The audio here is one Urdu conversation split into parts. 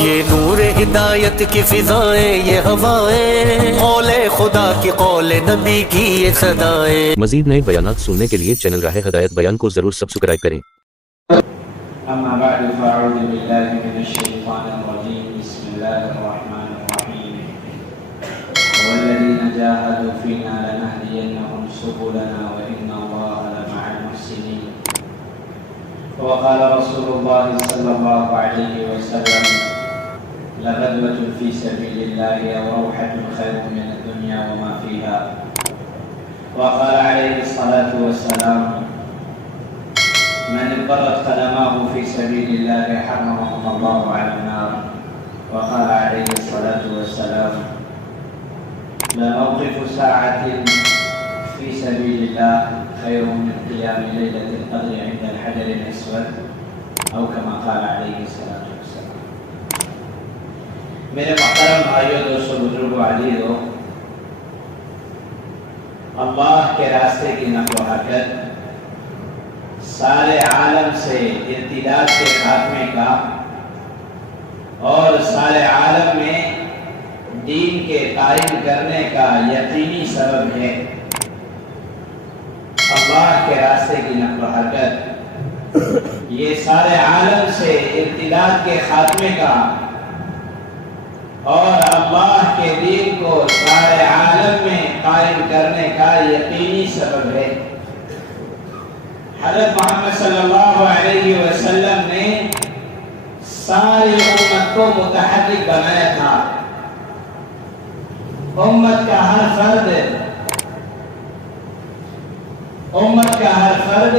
یہ نور ہدایت کی فضائیں، یہ ہوائیں، قول خدا کی، قول نبی کی یہ صدائیں۔ مزید نئے بیانات سننے کے لیے چینل راہ ہدایت بیان کو ضرور سبسکرائب کریں۔ اما بعد فاعوذ باللہ من الشیطان الرجیم، بسم اللہ الرحمن الرحیم۔ والذین جاہدوا فینا لنہدینہم سبلنا وإن اللہ لمع المحسنین۔ وقال رسول اللہ صلی اللہ علیہ وسلم: لغدوة فی سبیل اللہ او روحة خیر من الدنیا وما فیها۔ وقال علیہ الصلاة والسلام: من انضرت قدماه في سبيل الله حرمهم الله على النار۔ وقال عليه الصلاة والسلام: لموقف ساعة في سبيل الله خير من قيام ليلة القدر عند الحجر الأسود، أو كما قال عليه الصلاة والسلام۔ میرے محترم بھائیو، دوستو، بزرگو، عزیزو، اللہ کے راستے کی نقل و حرکت سارے عالم سے ارتداد کے خاتمے کا اور سارے عالم میں دین کے قائم کرنے کا یقینی سبب ہے۔ اللہ کے راستے کی نقل و حرکت یہ سارے عالم سے ارتداد کے خاتمے کا اور اللہ کے دین کو سارے عالم میں قائم کرنے کا یقینی سبب ہے۔ حضرت محمد صلی اللہ علیہ وسلم نے ساری امت کو متحرک بنایا تھا۔ امت کا ہر فرد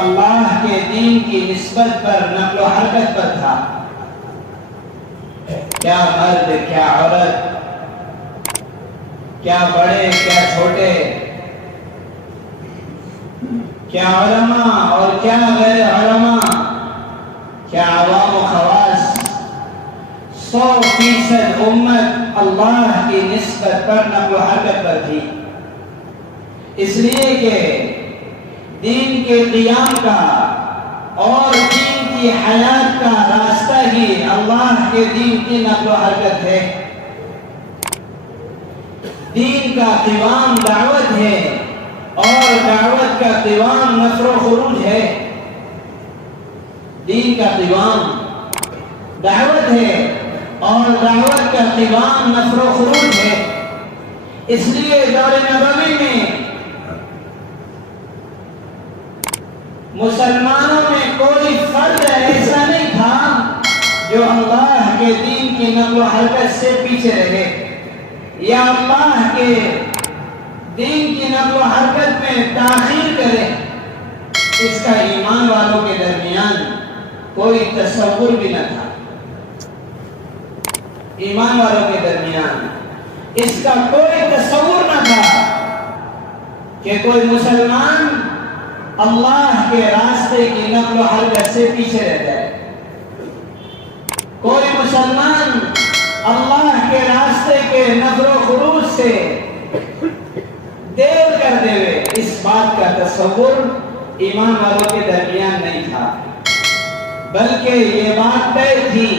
اللہ کے دین کی نسبت پر نقل و حرکت پر تھا۔ کیا مرد، کیا عورت، کیا بڑے، کیا چھوٹے، کیا علماء اور کیا غیر علماء، کیا عوام و خواص، 100% امت اللہ کی نسبت پر نقل و حرکت پر تھی۔ اس لیے کہ دین کے قیام کا اور دین کی حیات کا راستہ ہی اللہ کے دین کی نقل و حرکت ہے۔ دین کا قیام دعوت ہے اور دعوت کا قیام نصر و خروج ہے۔ دین کا قیام دعوت ہے اور دعوت کا قیام نصر و خروج ہے۔ اس لیے دور نبوی میں مسلمانوں میں کوئی فرد ایسا نہیں تھا جو اللہ کے دین کی نقل و حرکت سے پیچھے رہے یا اللہ کے دین کی نقل و حرکت میں تاخیر کرے۔ اس کا ایمان والوں کے درمیان کوئی تصور بھی نہ تھا۔ ایمان والوں کے درمیان اس کا کوئی تصور نہ تھا کہ کوئی مسلمان اللہ کے راستے کی نقل و حرکت سے پیچھے رہ جائے، کوئی مسلمان اللہ کے راستے کے نفر و خروج سے دیر کر دے۔ اس بات کا تصور ایمان والوں کے درمیان نہیں تھا، بلکہ یہ بات طے تھی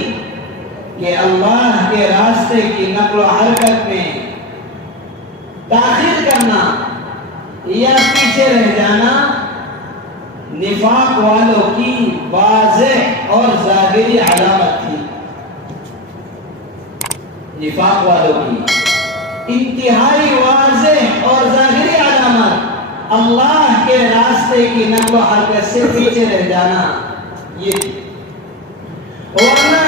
کہ اللہ کے راستے کی نقل و حرکت میں تاخیر کرنا یا پیچھے رہ جانا نفاق والوں کی واضح اور ظاہری علامت تھی۔ نفاق والوں کی انتہائی واضح اور ظاہری علامت اللہ کے راستے کی نقل و حرکت سے پیچھے رہ جانا یہ تھی۔ ورنہ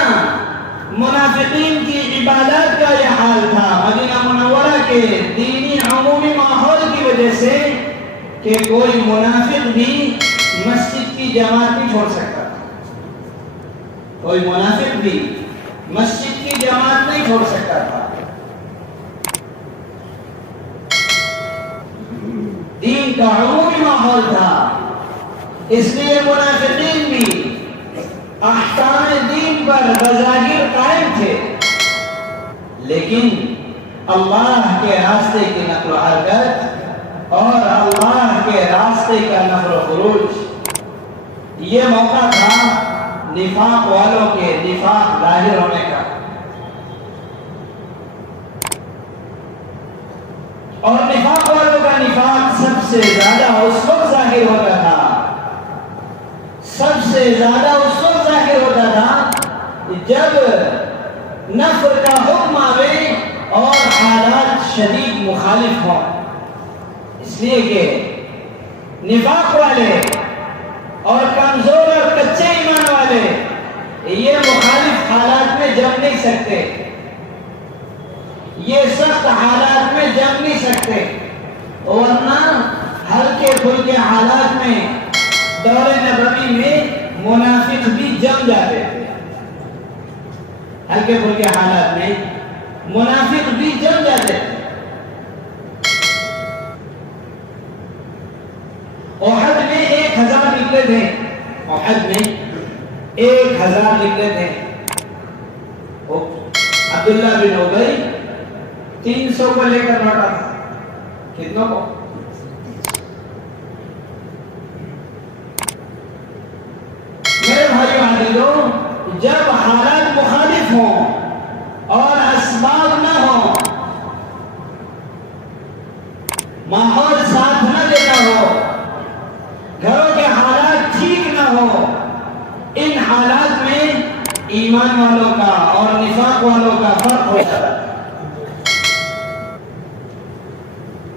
منافقین کی عبادات کا یہ حال تھا مدینہ منورہ کے دینی عمومی ماحول کی وجہ سے کہ کوئی منافق بھی مسجد کی جماعت نہیں چھوڑ سکتا تھا۔ کوئی منافق بھی مسجد کی جماعت نہیں چھوڑ سکتا تھا۔ دین کا عمومی ماحول تھا، اس لیے منافقین بھی احکام دین پر بظاہر قائم تھے، لیکن اللہ کے راستے کی نقل و حرکت اور اللہ کے راستے کا نفر و خروج یہ موقع تھا نفاق والوں کے نفاق ظاہر سے زیادہ اس وقت ظاہر ہوتا تھا، سب سے زیادہ اس وقت ظاہر ہوتا تھا جب نفر کا حکم آوے اور حالات شدید مخالف ہوں، اس لیے کہ نفاق والے اور کمزور اور کچے ایمان والے یہ مخالف حالات میں جم نہیں سکتے، یہ سخت حالات میں جم نہیں سکتے، ورنہ ہلکے پھلکے حالات میں دور نبوی میں منافق بھی جم جاتے تھے، ہلکے پھلکے حالات میں منافق بھی جم جاتے تھے۔ احد میں 1000 نکلے تھے، احد میں 1000 نکلے تھے، عبداللہ بن ابی 300 کو لے کر لوٹا تھا، کتنوں کو؟ میرے بھائیو عزیزو، جب حالات مخالف ہوں اور اسباب نہ ہوں، ماحول ساتھ نہ دیتا ہو، گھروں کے حالات ٹھیک نہ ہو، ان حالات میں ایمان والوں کا اور نفاق والوں کا فرق ہو جاتا ہے۔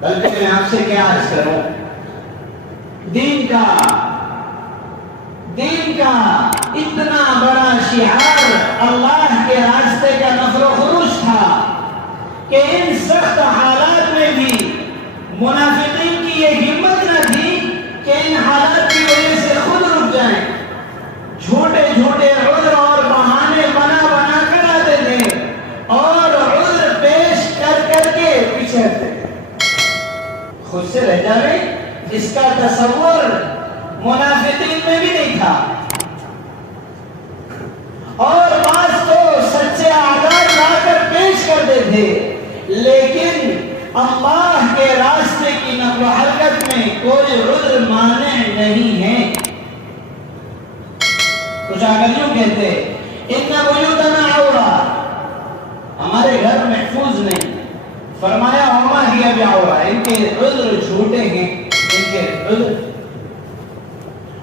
بلکہ میں آپ سے کیا عرض کروں، دین کا اتنا بڑا شعار اللہ کے راستے کا نفر و خروج تھا کہ ان سخت حالات میں بھی منافقین کی یہ ہمت نہ تھی کہ ان حالات کی وجہ سے خود رک جائیں، جھوٹے جھوٹے عذر اور بہانے بنا بنا کر آتے تھے اور عذر پیش کر کر کے پیچھے ہٹتے تھے، خود سے رہ جاوے، اس کا تصور منافقین میں بھی نہیں تھا، اور بعض تو سچے آدھار لا کر پیش کرتے تھے، لیکن اللہ کے راستے کی نقل و حرکت میں کوئی عذر مانع نہیں ہے۔ کچھ آگے یوں کہتے ان بیوتنا عورا، ہمارے گھر محفوظ نہیں، فرمایا وما ہی بعورا، ان کے عذر جھوٹے ہیں، ان کے عذر۔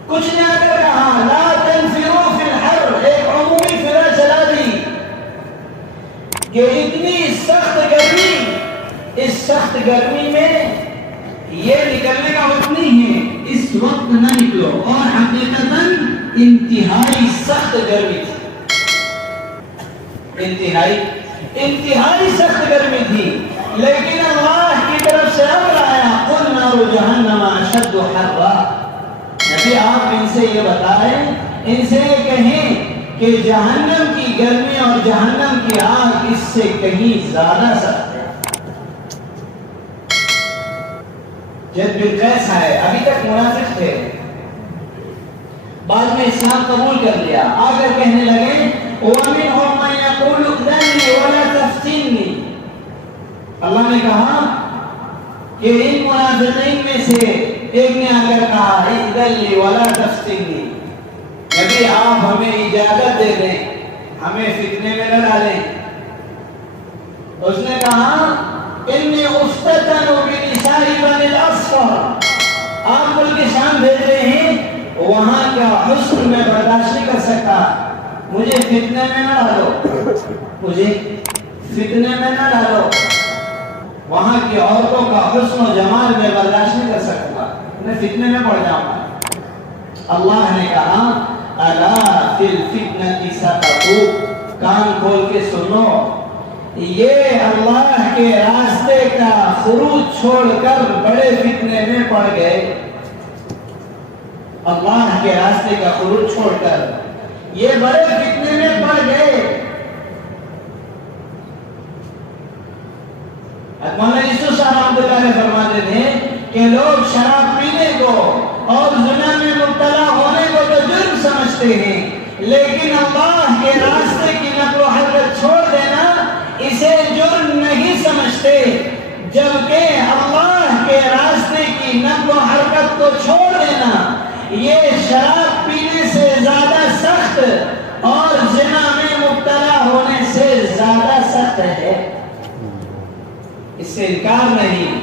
کچھ نے آ کر کہا لا تنفروا فی الحر، ایک عمومی فرا چلا دی کہ اتنی سخت گرمی، اس سخت گرمی میں یہ نکلنے کا وقت نہیں ہے، اس وقت نہ نکلو، اور حقیقتاً انتہائی سخت گرمی تھی، انتہائی سخت گرمی تھی، لیکن اللہ کی طرف سے امر آیا قل نار جہنم اشد حرا، نبی آپ ان سے یہ بتائیں، ان سے یہ کہیں کہ جہنم کی گرمی اور جہنم کی آگ اس سے کہیں زیادہ سخت ہے۔ جد بن قیس آئے، ابھی تک منافق تھے، بعد میں اسلام قبول کر لیا، آ کر کہنے لگے وَمِنْهُمْ مَنْ يَقُولُ اُذَنِّي وَلَا تَفْتِنِّي، اللہ نے کہا کہ ان منافقین میں سے ایک نے آ کر کہا اِذَنْ لِي وَلَا تَفْتِنِّي، نبی آپ ہمیں اجازت دے دیں، ہمیں فتنے میں نہ ڈالیں۔ اس نے کہا انی افتتن بنساء بنی الاصفر، آپ ملک شام بھیج رہے ہیں، وہاں کا حسن میں برداشت نہیں کر سکتا، مجھے فتنے میں نہ ڈالو، مجھے فتنے میں نہ ڈالو، وہاں کی عورتوں کا حسن و جمال میں برداشت نہیں کر سکتا، میں فتنے میں پڑ جاؤں گا۔ اللہ نے کہا الا فی الفتنۃ سقطوا، کان کھول کے سنو، یہ اللہ کے راستے کا خروج چھوڑ کر بڑے فتنے میں پڑ گئے، اللہ کے راستے کا خروج چھوڑ کر یہ بڑے فتنے میں پڑ گئے۔ مولانا یوسف صاحب رحمۃ اللہ علیہ فرماتے تھے کہ لوگ شراب پینے کو اور زنا میں مبتلا ہونے کو تو جرم سمجھتے ہیں، لیکن اللہ کے راستے کی نقل و حرکت چھوڑ دینا اسے جرم نہیں سمجھتے، جبکہ اللہ کے راستے کی نقل و حرکت کو چھوڑ دینا یہ شراب پینے سے زیادہ سخت اور زنا میں مبتلا ہونے سے زیادہ سخت ہے۔ اس سے انکار نہیں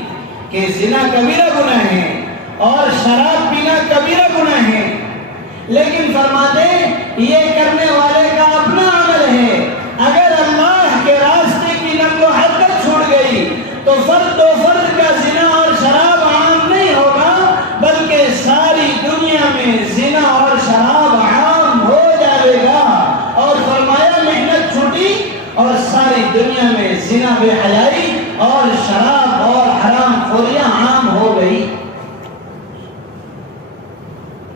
کہ زنا کبیرہ گناہ ہے، اور شراب پینا کبیرہ گناہ ہے، لیکن فرماتے یہ کرنے والے کا اپنا عمل ہے۔ اگر اللہ کے راستے کی نقل و حرکت چھوڑ گئی تو فرد و فرد کا زنا اور شراب عام نہیں ہوگا، بلکہ ساری دنیا میں زنا اور شراب عام ہو جائے گا۔ اور فرمایا محنت چھوٹی اور ساری دنیا میں زنا، بے حیائی اور شراب اور حرام خوریاں عام ہو گئی۔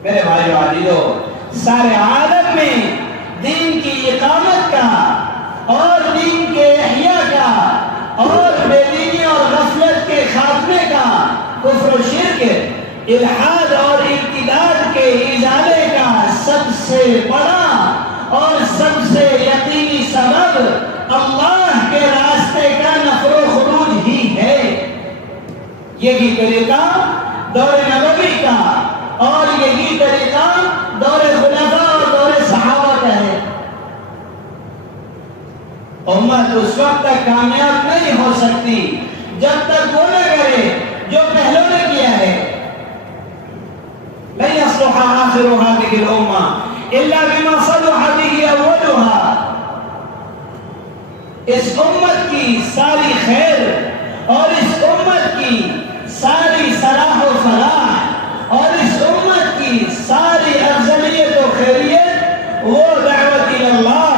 میرے بھائیو عزیزو، سارے عالم میں دین کی اقامت کا اور دین کے احیاء کا اور بے دینی اور غفلت کے خاتمے کا، کفر و شرک، الحاد اور ارتداد کے ازالے کا سب سے بڑا اور سب سے یقینی سبب اللہ کے راستے کا نفر و خروج ہی ہے۔ یہی طریقہ دور نبوی کا اور یہی طریقہ دور خلفاء اور دور صحابہ کا ہے۔ امت اس وقت تک کامیاب نہیں ہو سکتی جب تک وہ نہ کرے جو پہلوں نے کیا ہے۔ لن يصلح آخر هذه الأمة إلا بما صلح به أولها۔ اس امت کی ساری خیر اور اس امت کی ساری صلاح و فلاح اور اس امت کی ساری افضلیت و خیریت وہ دعوت اللہ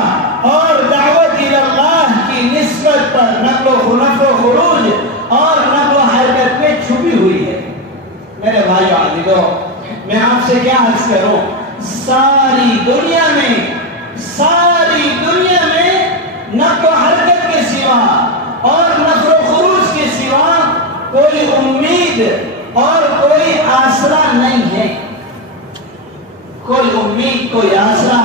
اور دعوت اللہ کی نسبت پر نقل و خروج اور نقل و حرکت میں چھپی ہوئی ہے۔ میرے بھائیو عزیزو، میں آپ سے کیا عرض کروں، ساری دنیا میں نقل و حرکت کے سوا اور نقل و خروج کے سوا کوئی امید اور کوئی آسرا نہیں ہے۔ کوئی امید، کوئی آسرا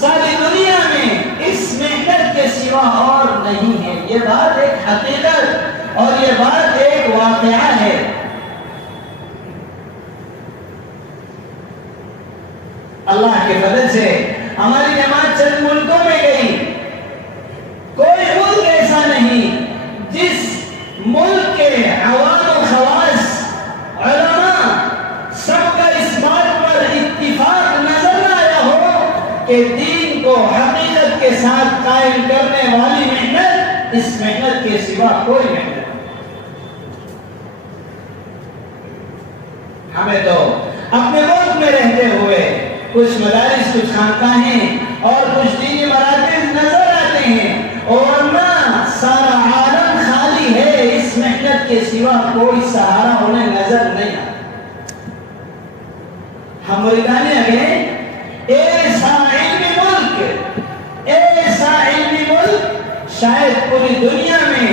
ساری دنیا میں اس محنت کے سوا اور نہیں ہے۔ یہ بات ایک حقیقت اور یہ بات ایک واقعہ ہے۔ اللہ کے فضل سے ہماری جماعت چند ملکوں میں گئی۔ کوئی ملک ایسا نہیں جس ملک کے عوام و خواص، علماء سب کا اس بات پر اتفاق نظر نہ آیا ہو کہ دین کو حقیقت کے ساتھ قائم کرنے والی محنت، اس محنت کے سوا کوئی محنت۔ ہمیں تو اپنے ملک میں رہتے ہوئے کچھ مدارس، کچھ خانقاہیں اور کچھ دینی مراکز نظر آتے ہیں، اور نہ سارا عالم خالی ہے، اس محنت کے سوا کوئی سہارا انہیں نظر نہیں آتا۔ ہم مریدانے اگلے ایسا علمی ملک شاید پوری دنیا میں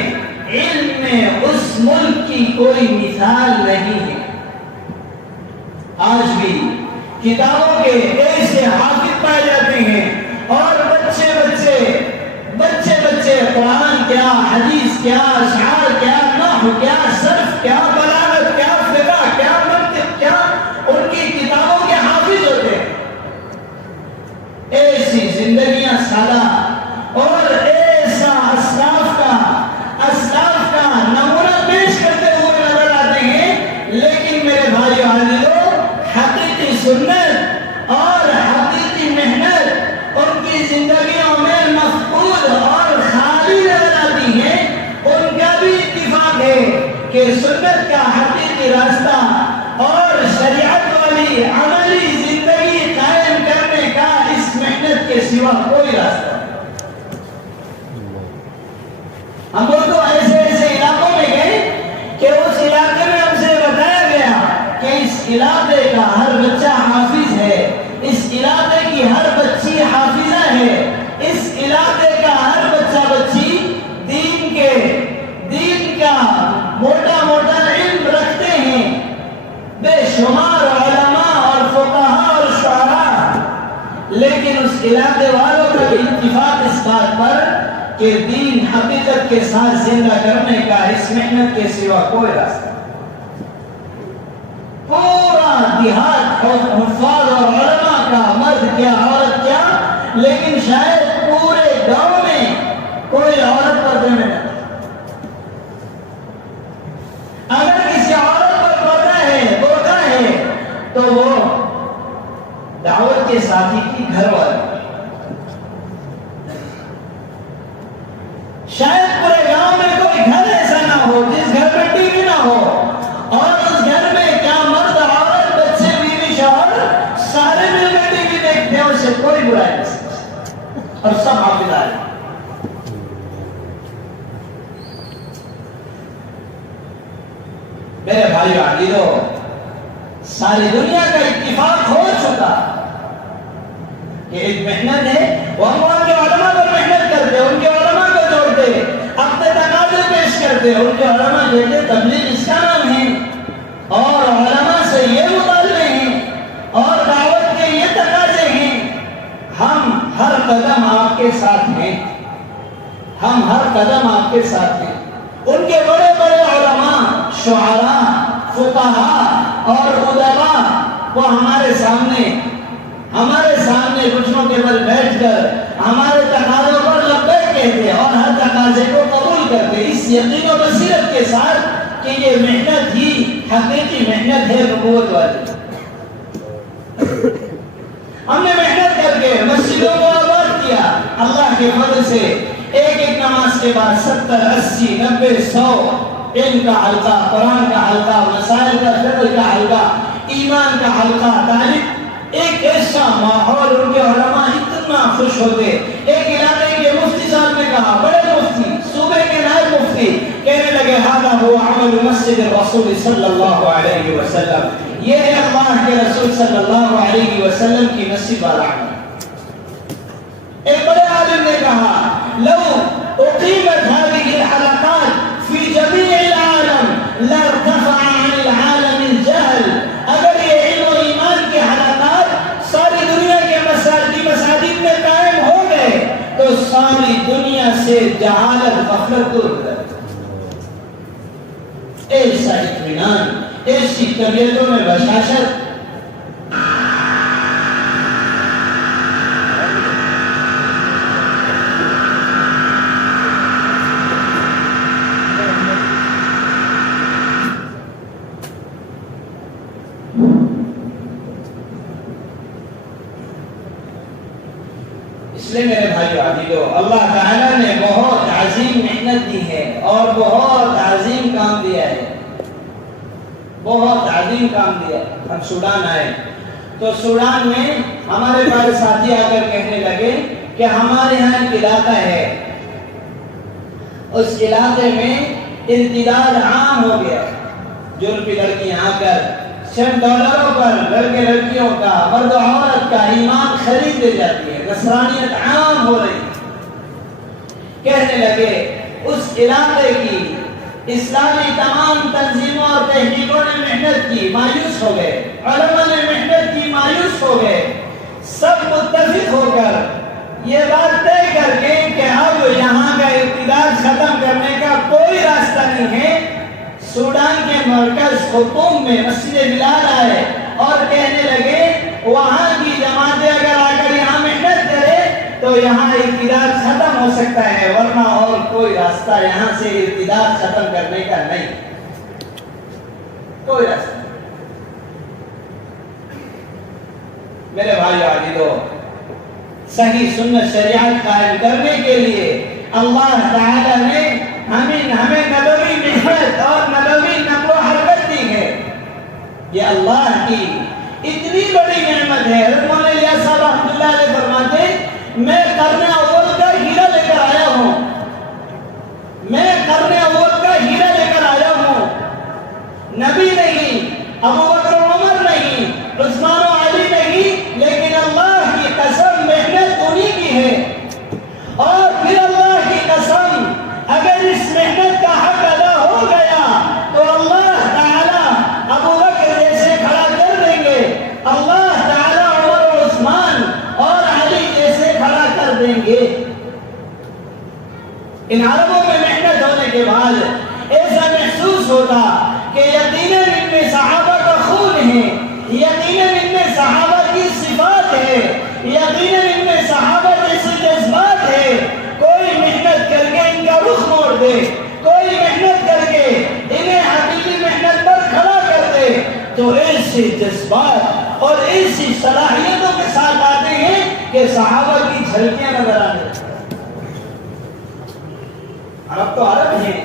علم میں اس ملک کی کوئی مثال نہیں ہے۔ آج بھی کتابوں کے ایسے حافظ پائے جاتے ہیں اور بچے قرآن کیا، حدیث کیا، اشعار کیا، نحو کیا، صرف کیا، بلاغت کیا، فقہ کیا، منطق کیا، ان کی کتابوں کے حافظ ہوتے ہیں۔ ایسی زندگیاں سادہ اور ایسا اسلاف کا نمونہ پیش کرتے ہوئے نظر آتے ہیں، لیکن میرے بھائیو عزیزو، حقیقی سنت اور حقیقی محنت ان کی زندگیوں میں مفقود اور خالی نظر آتی ہے۔ ان کا بھی اتفاق ہے کہ سنت کا حقیقی راستہ اور شریعت والی عملی زندگی قائم کرنے کا اس محنت کے سوا کوئی راستہ نہیں۔ ہم لوگ تو ایسے علاقوں میں گئے کہ اس علاقے میں ہم سے بتایا گیا کہ اس علاقے کا ہر بچہ حافظ ہے، اس علاقے کی ہر بچی حافظہ ہے، اس علاقے کا ہر بچہ بچی دین کا موٹا علم رکھتے ہیں، بے شمار علماء اور فقہاء اور شعراء، لیکن اس علاقے والوں کا بھی اتفاق اس بات پر کہ دین حقیقت کے ساتھ زندہ کرنے کا اس محنت کے سوا کوئی راستہ نہیں۔ پورا دیہات حفاظ اور علماء کا، مرد کیا عورت کیا، لیکن شاید پورے گاؤں میں کوئی عورت پردے میں نہیں۔ اگر کسی عورت پر پردہ ہے، برقع شاید پورے گاؤں میں کوئی گھر ایسا نہ ہو جس گھر میں ٹی وی نہ ہو، اور اس گھر میں کیا مرد عورت بچے بیوی شوہر سارے مل کر ٹی وی دیکھتے ہیں، اسے کوئی برائی نہیں اور سب حافظ ہیں۔ میرے بھائی عزیزو، ساری دنیا کا اتفاق ہو چکا کہ ایک محنت ہے، وہ ہم وہاں کے علماء پر محنت کرتے، ان کے علماء کو جوڑتے، اپنے تقاضے پیش کرتے، ان کے علماء کہتے تبلیغ اس کا نام ہے، اور علماء سے یہ مطالبے ہیں اور دعوت کے یہ تقاضے ہیں۔ ہم ہر قدم آپ کے ساتھ ہیں، ہم ہر قدم آپ کے ساتھ ہیں۔ ان کے بڑے بڑے علماء، شعراء، فقہاء اور ادباء وہ ہمارے سامنے گھٹنوں کے بل بیٹھ کر ہمارے تقاضوں پر لبیک کہتے اور ہر تقاضے کو قبول کرتے، اس یقین و بصیرت کے ساتھ کہ یہ محنت ہی حقیقی محنت ہے نبوت والی۔ ہم نے محنت کر کے مسجدوں کو آباد کیا، اللہ کے فضل سے ایک ایک نماز کے بعد 70، 80، 90، 100 علم کا حلقہ، قرآن کا حلقہ، مسائل کا فقہ کا حلقہ، ایمان کا حلقہ، تعلیم، ایک ایسا ماحول، ان کے علماء اتنا خوش ہوتے۔ ایک علاقے کے مفتی صاحب نے کہا، بڑے مفتی، صوبے کے نائب مفتی، کہنے لگے ھذا هو عمل مسجد الرسول صلی اللہ علیہ وسلم، یہ ہے اللہ کے رسول صلی اللہ علیہ وسلم کی مسجد والا عمل۔ ایک بڑے عالم نے کہا، لو اقیمت هذه الحلقات فی جمیع العالم لارتفع عن العالم الجہل، اگر یہ علم و ایمان کے حلقات ساری دنیا کے مساجد میں قائم ہو گئے تو ساری دنیا سے جہالت غفلت دور ہو جائے۔ ایسا اطمینان، ایسی طبیعتوں میں بشاشت۔ اس لیے میرے بھائی عزیزو، اللہ تعالیٰ نے بہت عظیم محنت دی ہے اور بہت عظیم کام دیا ہے، بہت عظیم کام دیا ہے۔ ہم سوڈان آئے تو سوڈان میں ہمارے پاس ساتھی آ کر کہنے لگے کہ ہمارے یہاں ایک علاقہ ہے، اس علاقے میں انتداد عام ہو گیا، یورپی لڑکیاں آ کر چند ڈالروں پر لڑکے لڑکیوں کا، مرد و عورت کا ایمان خرید لے جاتی ہے، نصرانیت عام ہو رہی۔ کہنے لگے اس علاقے کی اسلامی تمام تنظیموں اور تحریکوں نے محنت کی، مایوس ہو گئے، علماء نے محنت کی، مایوس ہو گئے، سب متفق ہو کر یہ بات طے کر کے کہ اب یہاں کا ارتداد ختم کرنے کا کوئی راستہ نہیں ہے۔ سوڈان کے مرکز خرطوم میں مسجد بلال آئے اور کہنے لگے وہاں کی جماعتیں اگر آ کر یہاں محنت کرے تو یہاں ارتداد ختم ہو سکتا ہے، ورنہ اور کوئی راستہ یہاں سے ارتداد ختم کرنے کا نہیں، کوئی راستہ۔ میرے بھائی عزیزو، صحیح سنت شریعت قائم کرنے کے لیے اللہ تعالی نے ہمیں نبوی محنت اور نبوی نقل و حرکت دی ہے۔ یہ اللہ کی اتنی بڑی نعمت ہے۔ حضرت مولانا الیاس صاحب رحمۃ اللہ علیہ فرماتے، میں قرن اول کا ہیرا لے کر آیا ہوں، میں قرن اول کا ہیرا لے کر آیا ہوں، نبی نہیں، ابو بکر و عمر نہیں، عثمان و علی نہیں، لیکن اللہ کی قسم محنت انہی کی ہے۔ اور پھر اللہ کی قسم اگر اس محنت کا حق ادا ہو گیا تو اللہ تعالیٰ ابو بکر جیسے کھڑا کر دیں گے، اللہ تعالیٰ عمر و عثمان اور علی جیسے کھڑا کر دیں گے۔ ان عربوں میں محنت ہونے کے بعد ایسا محسوس ہوتا کہ یقیناً ان میں صحابہ کا خون ہے، یقیناً ان میں صحابہ کی صفات ہے، یقیناً ان میں صحابہ جیسے جذبات ہے۔ کوئی محنت کر کے ان کا رخ موڑ دے، کوئی محنت کر کے انہیں حقیقی محنت پر کھڑا کر دے تو ایسے جذبات اور ایسی صلاحیتوں کے ساتھ آتے ہیں کہ صحابہ کی جھلکیاں نظر آنے۔ عرب تو عرب ہیں،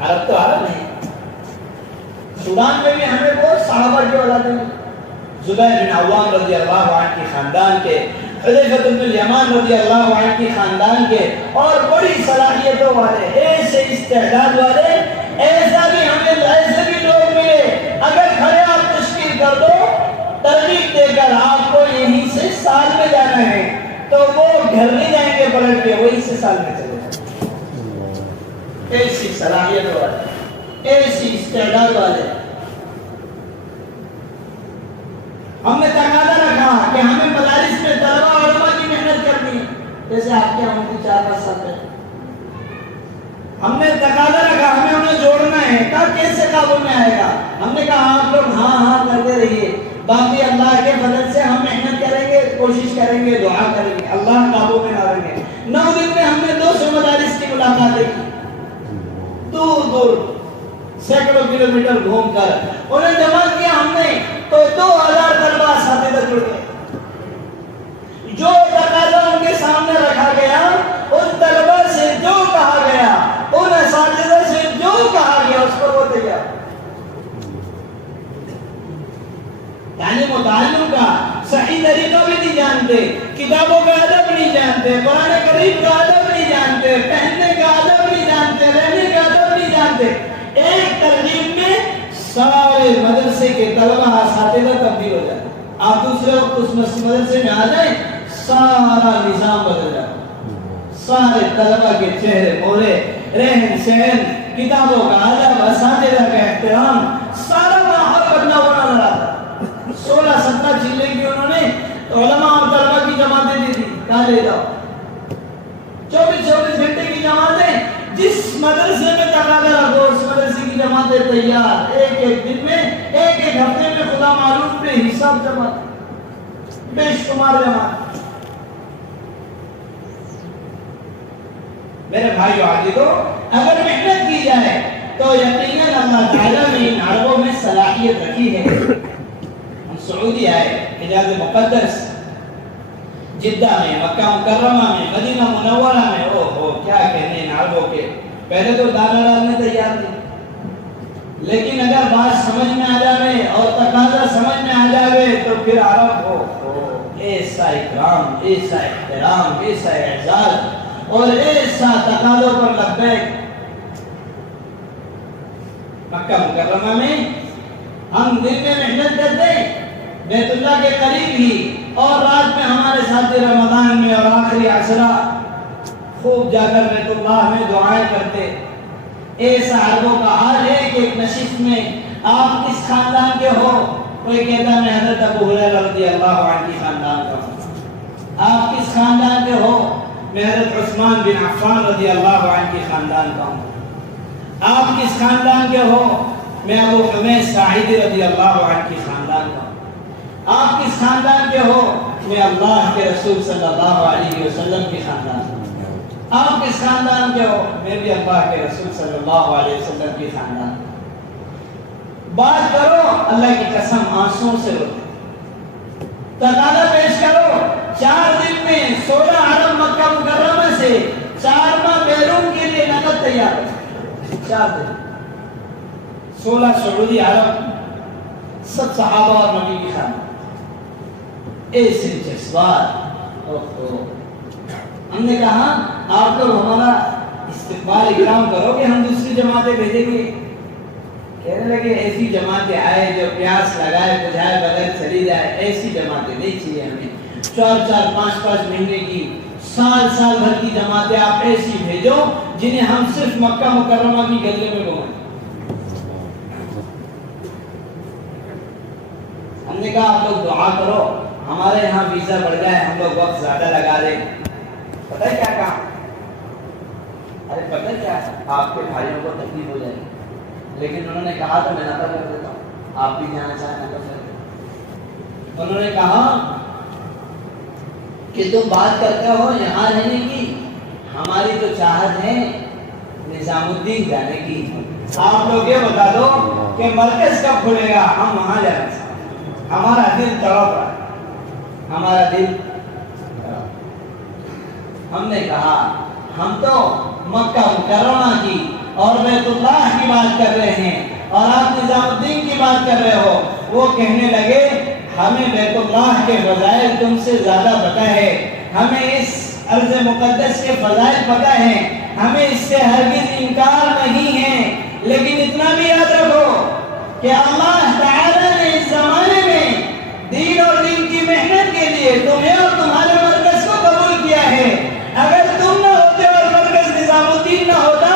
عرب تو عرب ہیں. سودان میں بھی ہمیں بہت صحابہ کی اولادیں ہیں. زبیر بن عوام رضی اللہ عنہ کی خاندان کے، حذیفہ بن الیمان رضی اللہ عنہ کی خاندان کے، اور بڑی صلاحیتوں والے، ایسے استعداد والے، ایسا بھی ہمیں ایسے بھی لوگ ملے. اگر کھڑے آپ تشکیل کر دو، ترغیب دے کر آپ کو یہیں سے سال میں جانا ہے، تو وہ گھر نہیں جائیں گے پلٹ کے، وہی سے سال میں چلے جائیں. ایسی صلاحیت والے، ایسی استعداد والے. ہم نے تقاضا رکھا کہ ہمیں مدارس میں طلبہ اور علماء کی محنت کرنی ہے، جیسے آپ کے ہم کی 4-5 سال پہلے. ہم نے تقاضا رکھا ہمیں انہیں جوڑنا ہے. کہا کیسے قابو میں آئے گا؟ ہم نے کہا آپ لوگ ہاں ہاں کرتے رہیے، باقی اللہ کے فضل سے ہم محنت کریں گے، کوشش کریں گے، دعا کریں گے، اللہ قابو میں نہ رہیں گے. 9 دن میں ہم نے 200 مدارس کی ملاقاتیں کی، دور دور سینکڑوں کلومیٹر گھوم کر انہیں جمع کیا. ہم نے تو 2000 طلبہ اساتذہ جڑ گئے. جو تقاضا ان کے سامنے رکھا گیا، ان طلبہ سے جو کہا گیا، ان اساتذہ سے جو کہا گیا، اس پر وہ تیار. تعلیم و تعلم کا صحیح طریقہ بھی نہیں جانتے، کتابوں کا ادب نہیں جانتے، قرآن کریم کا ادب نہیں جانتے، پہننے کا ادب نہیں جانتے، رہنے کا ادب نہیں جانتے. ایک ترغیب میں سارے مدرسے کے طلبہ اساتذہ تبدیل ہو جائے. آپ دوسرے وقت اس مدرسے میں آ جائیں، سارا نظام بدل جائے. سارے طلبہ کے چہرے مورے، رہن سہن، کتابوں کا ادب، اساتذہ کا احترام، سارا ماحول بدلا ہوا نظر آتا. 16-17 چلے کی انہوں نے علماء اور طلبہ کی جماعتیں دی تھی. کہاں لے جاؤ؟ 24 گھنٹے کی جماعتیں. جس مدرسے میں تقاضا رکھو اس مدرسے کی جماعتیں تیار. ایک دن میں، ایک ہفتے میں خدا معلوم بے حساب جماعت، بے شمار جماعت. میرے بھائیو عزیزو، اگر محنت کی جائے تو یقیناً اللہ تعالیٰ نے ان عربوں میں صلاحیت رکھی ہے. ہم سعودی آئے، حجاز مقدس، جدہ میں، مکہ مکرمہ میں، مدینہ منورہ میں، کیا کہنے ان عربوں کے. پہلے تو دانا ڈالنے تیار تھے، لیکن اگر بات سمجھ میں آ جائے اور تقاضا سمجھ میں آ جائے تو پھر عرب ایسا اکرام، ایسا احترام، ایسا اعزاز اور ایسا تقاضوں پر لبیک. مکہ مکرمہ میں ہم دن میں محنت کرتے، بیت اللہ کے قریب ہی، اور رات میں ہمارے ساتھ رمضان میں اور آخری عشرہ خوب جا کر بیت اللہ میں دعائیں کرتے. ایسا عربوں کا حال ہے کہ ایک نشست میں آپ کس خاندان کے ہو؟ کوئی کہتا میں حضرت ابو ہریرہ رضی اللہ عنہ کی خاندان کا ہوں. آپ کس خاندان کے ہو؟ میں حضرت عثمان بن عفان رضی اللہ عنہ کی خاندان کا ہوں. آپ کس خاندان کے ہو؟ میں ابو حمید ساعدی رضی اللہ عنہ کی خاندان کا ہوں. آپ کس خاندان کے ہو؟ میں اللہ کے رسول صلی اللہ علیہ وسلم کی خاندان کا ہوں. آپ کس خاندان کے ہو؟ میں بھی اللہ کے رسول صلی اللہ علیہ وسلم کی خاندان. بات کرو، اللہ کی قسم آنسوں سے روتے. تقاضا پیش کرو، 4 دن میں 16 عرب مکہ مکرمہ سے 4 ماہ بیرون کے لیے نقد تیار ہے. 4 دن 16 سعودی عرب، سب صحابہ اور نبی کی خاندان. ایسے جذبات. ہم نے کہا آپ لوگ ہمارا استقبال اکرام کرو کہ ہم دوسری جماعتیں بھیجیں گے. کہنے لگے ایسی جماعتیں آئے جو پیاس لگائے بجھائے بغیر چلی جائے، ایسی جماعتیں نہیں چاہیے ہمیں. 4-4 5-5 مہینے کی، سال بھر کی جماعتیں آپ ایسی بھیجو جنہیں ہم صرف مکہ مکرمہ کی گلے میں گھومیں. ہم نے کہا آپ لوگ دعا کرو ہمارے یہاں ویزا بڑھ جائے، ہم لوگ وقت زیادہ لگا دیں. پتہ ہے کیا کہا؟ ارے پتہ کیا، آپ کے بھائیوں کو تکلیف ہو جائے گی. لیکن انہوں نے کہا تو میں نقل کر دیتا ہوں، آپ بھی جانا چاہیں نقل کر دیتا. انہوں نے کہا کہ تم بات کرتے ہو یہاں رہنے کی، ہماری تو چاہت ہے نظام الدین جانے کی. آپ لوگ یہ بتا دو کہ مرکز کب کھلے گا، ہم وہاں جانا چاہتے. ہمارا دل تڑپ رہا ہے، ہمارا دل. ہم نے کہا ہم تو مکہ مکرمہ کی اور بیت اللہ کی بات کر رہے ہیں اور آپ نظام الدین کی بات کر رہے ہو، وہ کہنے لگے ہمیں بیت اللہ کے فضائل تم سے زیادہ پتہ ہے، ہمیں اس ارض مقدس کے فضائل پتہ ہیں، ہمیں اس سے ہرگز انکار نہیں ہے، لیکن اتنا بھی یاد رکھو کہ اللہ تعالیٰ نے اس زمانے میں دین اور دین کی محنت کے لیے تمہیں اور تمہارے مرکز کو قبول کیا ہے۔ اگر تم نہ ہوتے اور مرکز نظام الدین نہ ہوتا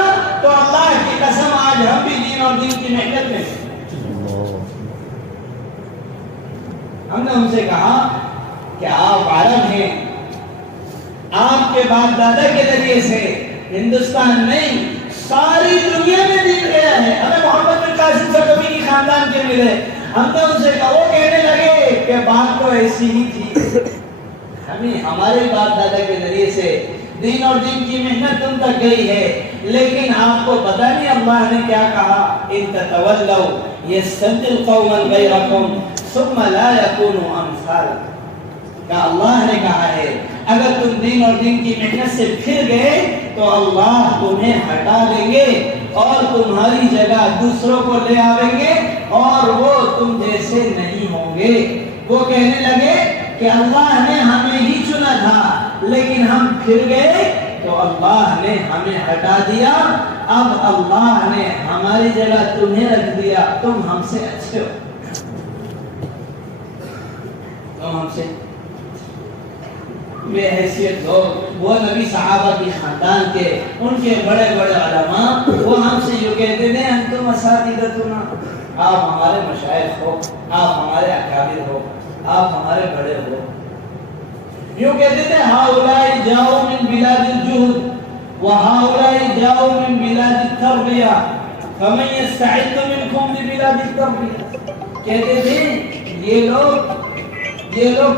تو اللہ کی قسم آج ہم بھی دین اور دین کی محنت میں سے۔ ہم نے ان سے کہا کہ آپ عالم ہیں، آپ کے باپ دادا کے ذریعے سے ہندوستان نہیں ساری دنیا میں دین گیا ہے، ہمیں محمد بن قاسم سے کبھی نہیں خاندان کے ملے۔ ہم نے ان سے کہا، وہ کہنے لگے کہ بات تو ایسی ہی تھی، ہمیں ہمارے باپ دادا کے ذریعے سے دین اور دین کی محنت تم تک گئی ہے، لیکن آپ کو پتہ نہیں اللہ نے کیا کہا، ان تتولوا یستبدل قوما غیرکم ثم لا یکونوا امثالکم۔ کہ اللہ نے کہا ہے اگر تم دین اور دین کی محنت سے پھر گئے تو اللہ تمہیں ہٹا دیں گے اور تمہاری جگہ دوسروں کو لے آئیں گے اور وہ تم جیسے نہیں ہوں گے۔ وہ کہنے لگے کہ اللہ نے ہمیں ہی چنا تھا لیکن ہم پھر گئے تو اللہ نے ہمیں ہٹا دیا، اب اللہ نے ہماری جگہ تمہیں رکھ دیا، تم ہم سے اچھے ہو، تم ہم سے بے حیثیت لوگ۔ وہ نبی صحابہ کی خاندان کے ان کے بڑے بڑے علماء وہ ہم سے یوں کہتے تھے انتم اساتذتنا، آپ ہمارے مشائخ ہو، آپ ہمارے اکابر ہو، آپ ہمارے بڑے ہو۔ یوں کہتے تھے ہؤلاء جاؤ من بلاد الجہد وہؤلاء جاؤ من بلاد التربیہ فمن یستعد منکم لبلاد التربیہ۔ کہتے تھے یہ لوگ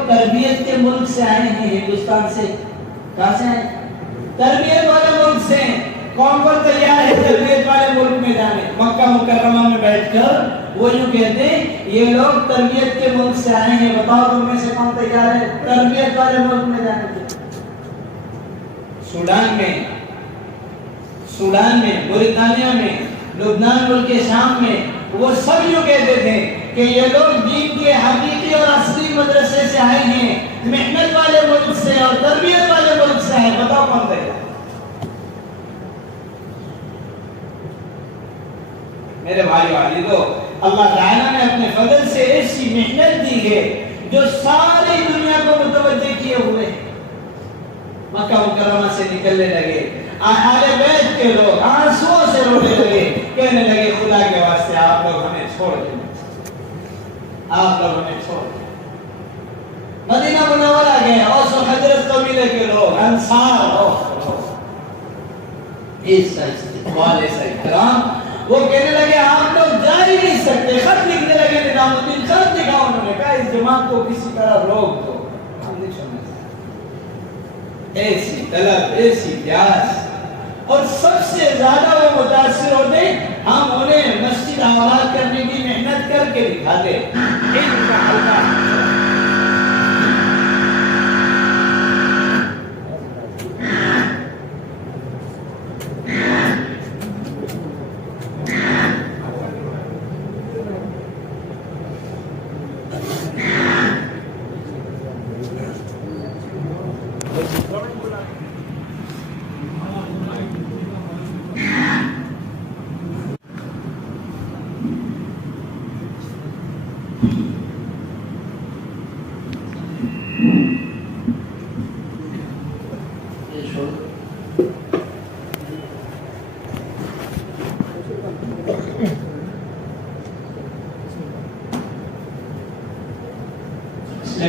تربیت کے ملک سے آئے ہیں، ہندوستان سے۔ کہاں سے آئے؟ تربیت والے ملک سے۔ کون کون تیار ہے تربیت والے ملک میں جانے؟ مکہ مکرمہ میں بیٹھ کر وہ یوں کہتے ہیں یہ لوگ تربیت کے ملک سے آئے ہیں، بتاؤ تم میں سے کون تیار ہے تربیت والے ملک میں جانے کے؟ سوڈان میں، موریتانیہ میں، لبنان ملک شام میں وہ سب یوں کہتے تھے کہ یہ لوگ دین کے حقیقی اور اصلی مدرسے سے آئے ہیں، محنت والے ملک سے اور تربیت والے ملک سے آئے، بتاؤ کون تیار؟ میرے بھائی عزیزو، اللہ تعالیٰ نے اپنے فضل سے ایسی محنت دی ہے جو ساری دنیا کو متوجہ کیے ہوئے ہیں۔ مکہ مکرمہ سے نکلنے لگے، اہل بیت کے لوگ آنسوؤں سے رونے لگے، کہنے لگے خدا کے واسطے آپ لوگ ہمیں چھوڑ دیں، آپ لوگ ہمیں چھوڑ دیں۔ مدینہ منورہ گئے، اوس و خزرج قبیلے کے لوگ، انصار والے کرام، وہ کہنے لگے آپ لوگ جا ہی نہیں سکتے، خط لکھنے لگے نظام الدین، خط لکھا انہوں نے کہا اس جماعت کو کسی طرح روک دو، ہم نہیں چھوڑنا چاہتے۔ ایسی طلب، ایسی پیاس، اور سب سے زیادہ وہ متاثر ہوتے ہم انہیں مسجد آباد کرنے کی محنت کر کے دکھاتے، ان کا حلقہ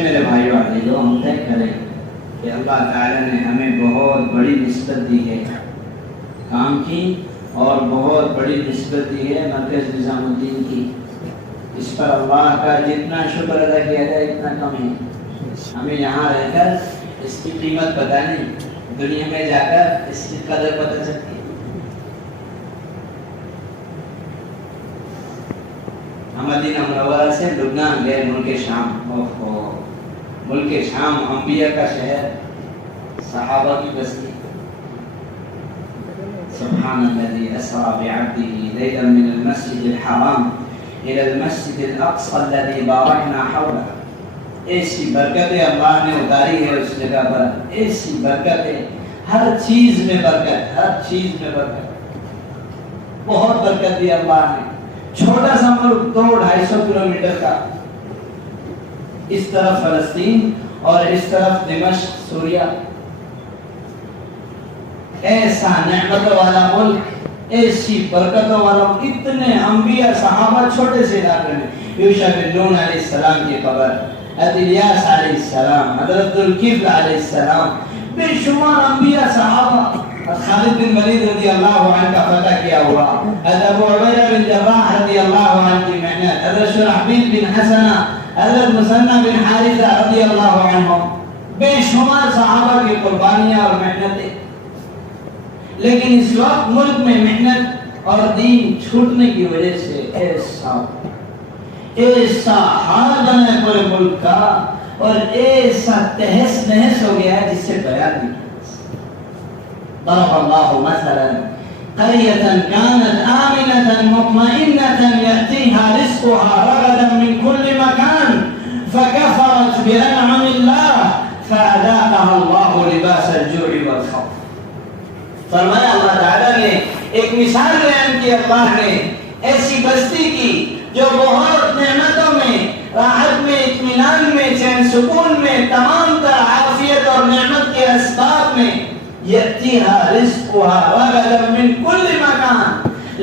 میرے بھائیو عزیزو، ہم طے کریں کہ اللہ تعالیٰ نے ہمیں بہت بڑی نسبت دی ہے کام کی، اور بہت بڑی نسبت دی ہے مرکز نظام الدین کی۔ اس پر اللہ کا جتنا شکر ادا کیا جائے اتنا کم ہے۔ ہمیں یہاں رہ کر اس کی قیمت پتہ نہیں، دنیا میں جا کر اس کی قدر پتہ چلتی ہے۔ ہم مدینہ منورہ سے لبنان گئے، ملک شام، ملک شام انبیاء کا شہر، صحابہ کی بستی۔ سبحان الذي أسرى بعبده ليلا من المسجد الحرام إلى المسجد الأقصى الذي باركنا حوله. ایسی برکتیں اللہ نے اتاری ہے اس جگہ پر، ایسی برکتیں، ہر چیز میں برکت، ہر چیز میں برکت، بہت برکت دی اللہ نے. چھوٹا سا ملک 200-250 کلومیٹر کا، اس طرف فلسطین اور اس طرف دمشق سوریہ، ایسا نعمتوں والا ملک، ایسی برکتوں والا، اتنے انبیاء صحابہ چھوٹے سے علاقے میں. یوشع بن نون علیہ السلام کی قبر، حضرت الیاس علیہ السلام، حضرت ذوالکفل علیہ السلام، بے شمار انبیاء صحابہ. خالد بن ولید رضی اللہ عنہ کا فتح کیا ہوا، حضرت ابو عبیدہ بن جراح رضی اللہ عنہ کی محنت، حضرت شرحبیل بن حسنہ، حضرت مثنى بن حارثہ رضی اللہ عنہ، بے شمار صحابہ کی قربانیاں اور محنتیں. لیکن اس وقت ملک میں محنت اور دین چھوٹنے کی وجہ سے ایسا حال بنا ہے پورے ملک کا، اور ایسا تہس نہس ہو گیا ہے جس سے بیان نہیں. ضرب الله مثلا قرية كانت آمنة مطمئنة يأتيها رزقها رغدا من كل مكان فكفرت بأنعم الله فأذاقها الله لباس الجوع والخوف. فرمایا اللہ تعالیٰ نے ایک مثال بیان کی اللہ نے ایسی بستی کی جو بہت نعمتوں میں، راحت میں، اطمینان میں، چین سکون میں، تمام تر عافیت اور نعمت کے اسباب میں، یأتیها رزقها رغدا من کل مکان،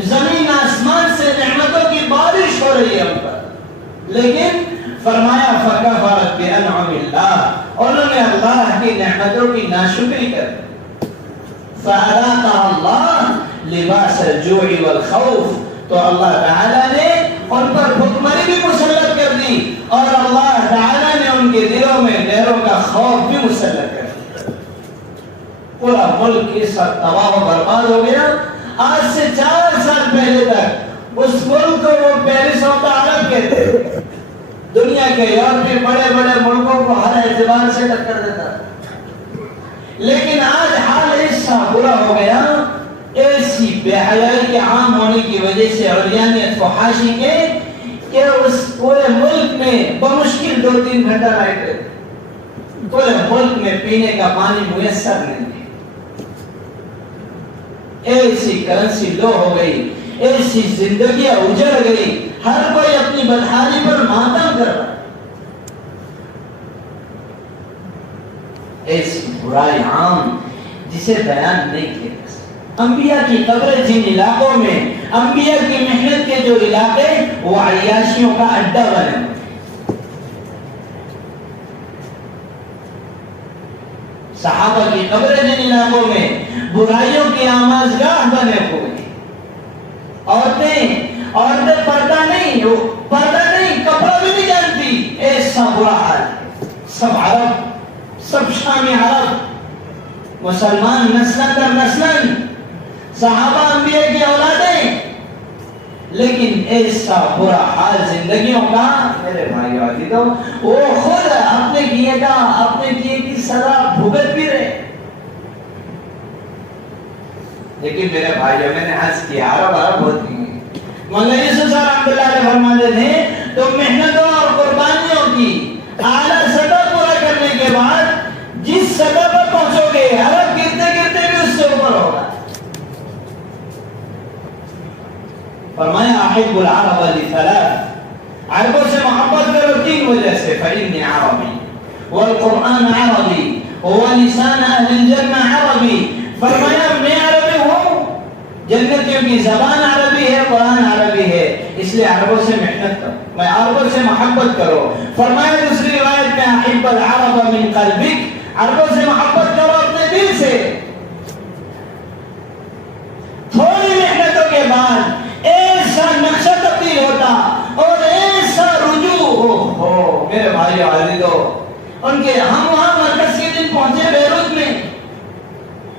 زمین آسمان سے نعمتوں کی بارش ہو رہی ہے ان پر، لیکن فرمایا فکفرت بانعم اللہ، انہوں نے اللہ کی نعمتوں کی ناشکری کر دی. فَأَذَاقَهَا اللَّهُ لِبَاسَ الْجُوعِ وَالْخَوْفِ، تو اللہ تعالیٰ نے ان پر بھوکمری بھی مسلط کر دی، اور اللہ تعالیٰ نے ان کے دلوں میں غیروں کا خوف بھی مسلط کر دی. پورا ملک اس وقت تباہ و برباد ہو گیا. آج سے 4 سال پہلے تک اس ملک کو وہ پیرس آف دا عرب کہتے تھے، دنیا کے یورپی بڑے بڑے ملکوں کو ہر اعتبار سے ٹکر دیتا. لیکن آج حال ایسا برا ہو گیا، ایسی بے حیائی کے عام ہونے کی وجہ سے، عریانیت فحاشی کے، کہ اس پورے ملک میں بمشکل 2-3 گھنٹہ لائٹ رہتی، پورے ملک میں پینے کا پانی میسر نہیں ہے. ایسی کرنسی لو ہو گئی، ایسی زندگیاں اجڑ گئی، ہر کوئی اپنی بدحالی پر ماتم کر رہا. ایسی برائی عام جسے بیان نہیں کیا. انبیاء کی قبریں جن علاقوں میں، انبیاء کی محنت کے جو علاقے، وہ عیاشیوں کا اڈا بنے. صحابہ کی قبریں جن علاقوں میں، برائیوں کی آمازگاہ بنے ہوئے. عورتیں پردہ نہیں، کپڑا بھی نہیں جانتی، ایسا برا حال. سب عرب، سب شامی عرب، مسلمان نسل در نسل، صحابہ انبیاء کی اولادیں، لیکن ایسا برا حال زندگیوں کا. میرے بھائی عزیزو، وہ خود اپنے کیے کی سزا بھگت بھی رہے. لیکن میرے بھائیوں، میں نے حج کیا، عرب ہوتی ہیں. مولانا یوسف صاحب رحمۃ اللہ علیہ فرماتے تھے تو محنتوں اور قربانیوں کی اعلیٰ سطح پورا کرنے کے بعد جس سطح پر پہنچو گے، عرب گرتے گرتے بھی اس سے اوپر ہوگا. فرمایا احب العرب لثلاث، عربوں سے محبت کرو 3 وجہ سے. فإني عربی والقرآن عربی ولسان اہل الجنہ عربی. فرمایا میں عربی ہوں، جنتیوں کی زبان عربی ہے، قرآن عربی ہے، اس لیے عربوں سے محنت کرو، میں عربوں سے محبت کرو. فرمایا دوسری روایت میں احب العرب من قلبک، عربوں سے محبت کرو اپنے دل سے. تھوڑی محنتوں کے بعد ایسا نقشہ تبدیل ہوتا اور ایسا رجوع ہو. میرے بھائی عزیزو، ان کے ہم وہاں مرکز کے دن پہنچے بیروت میں،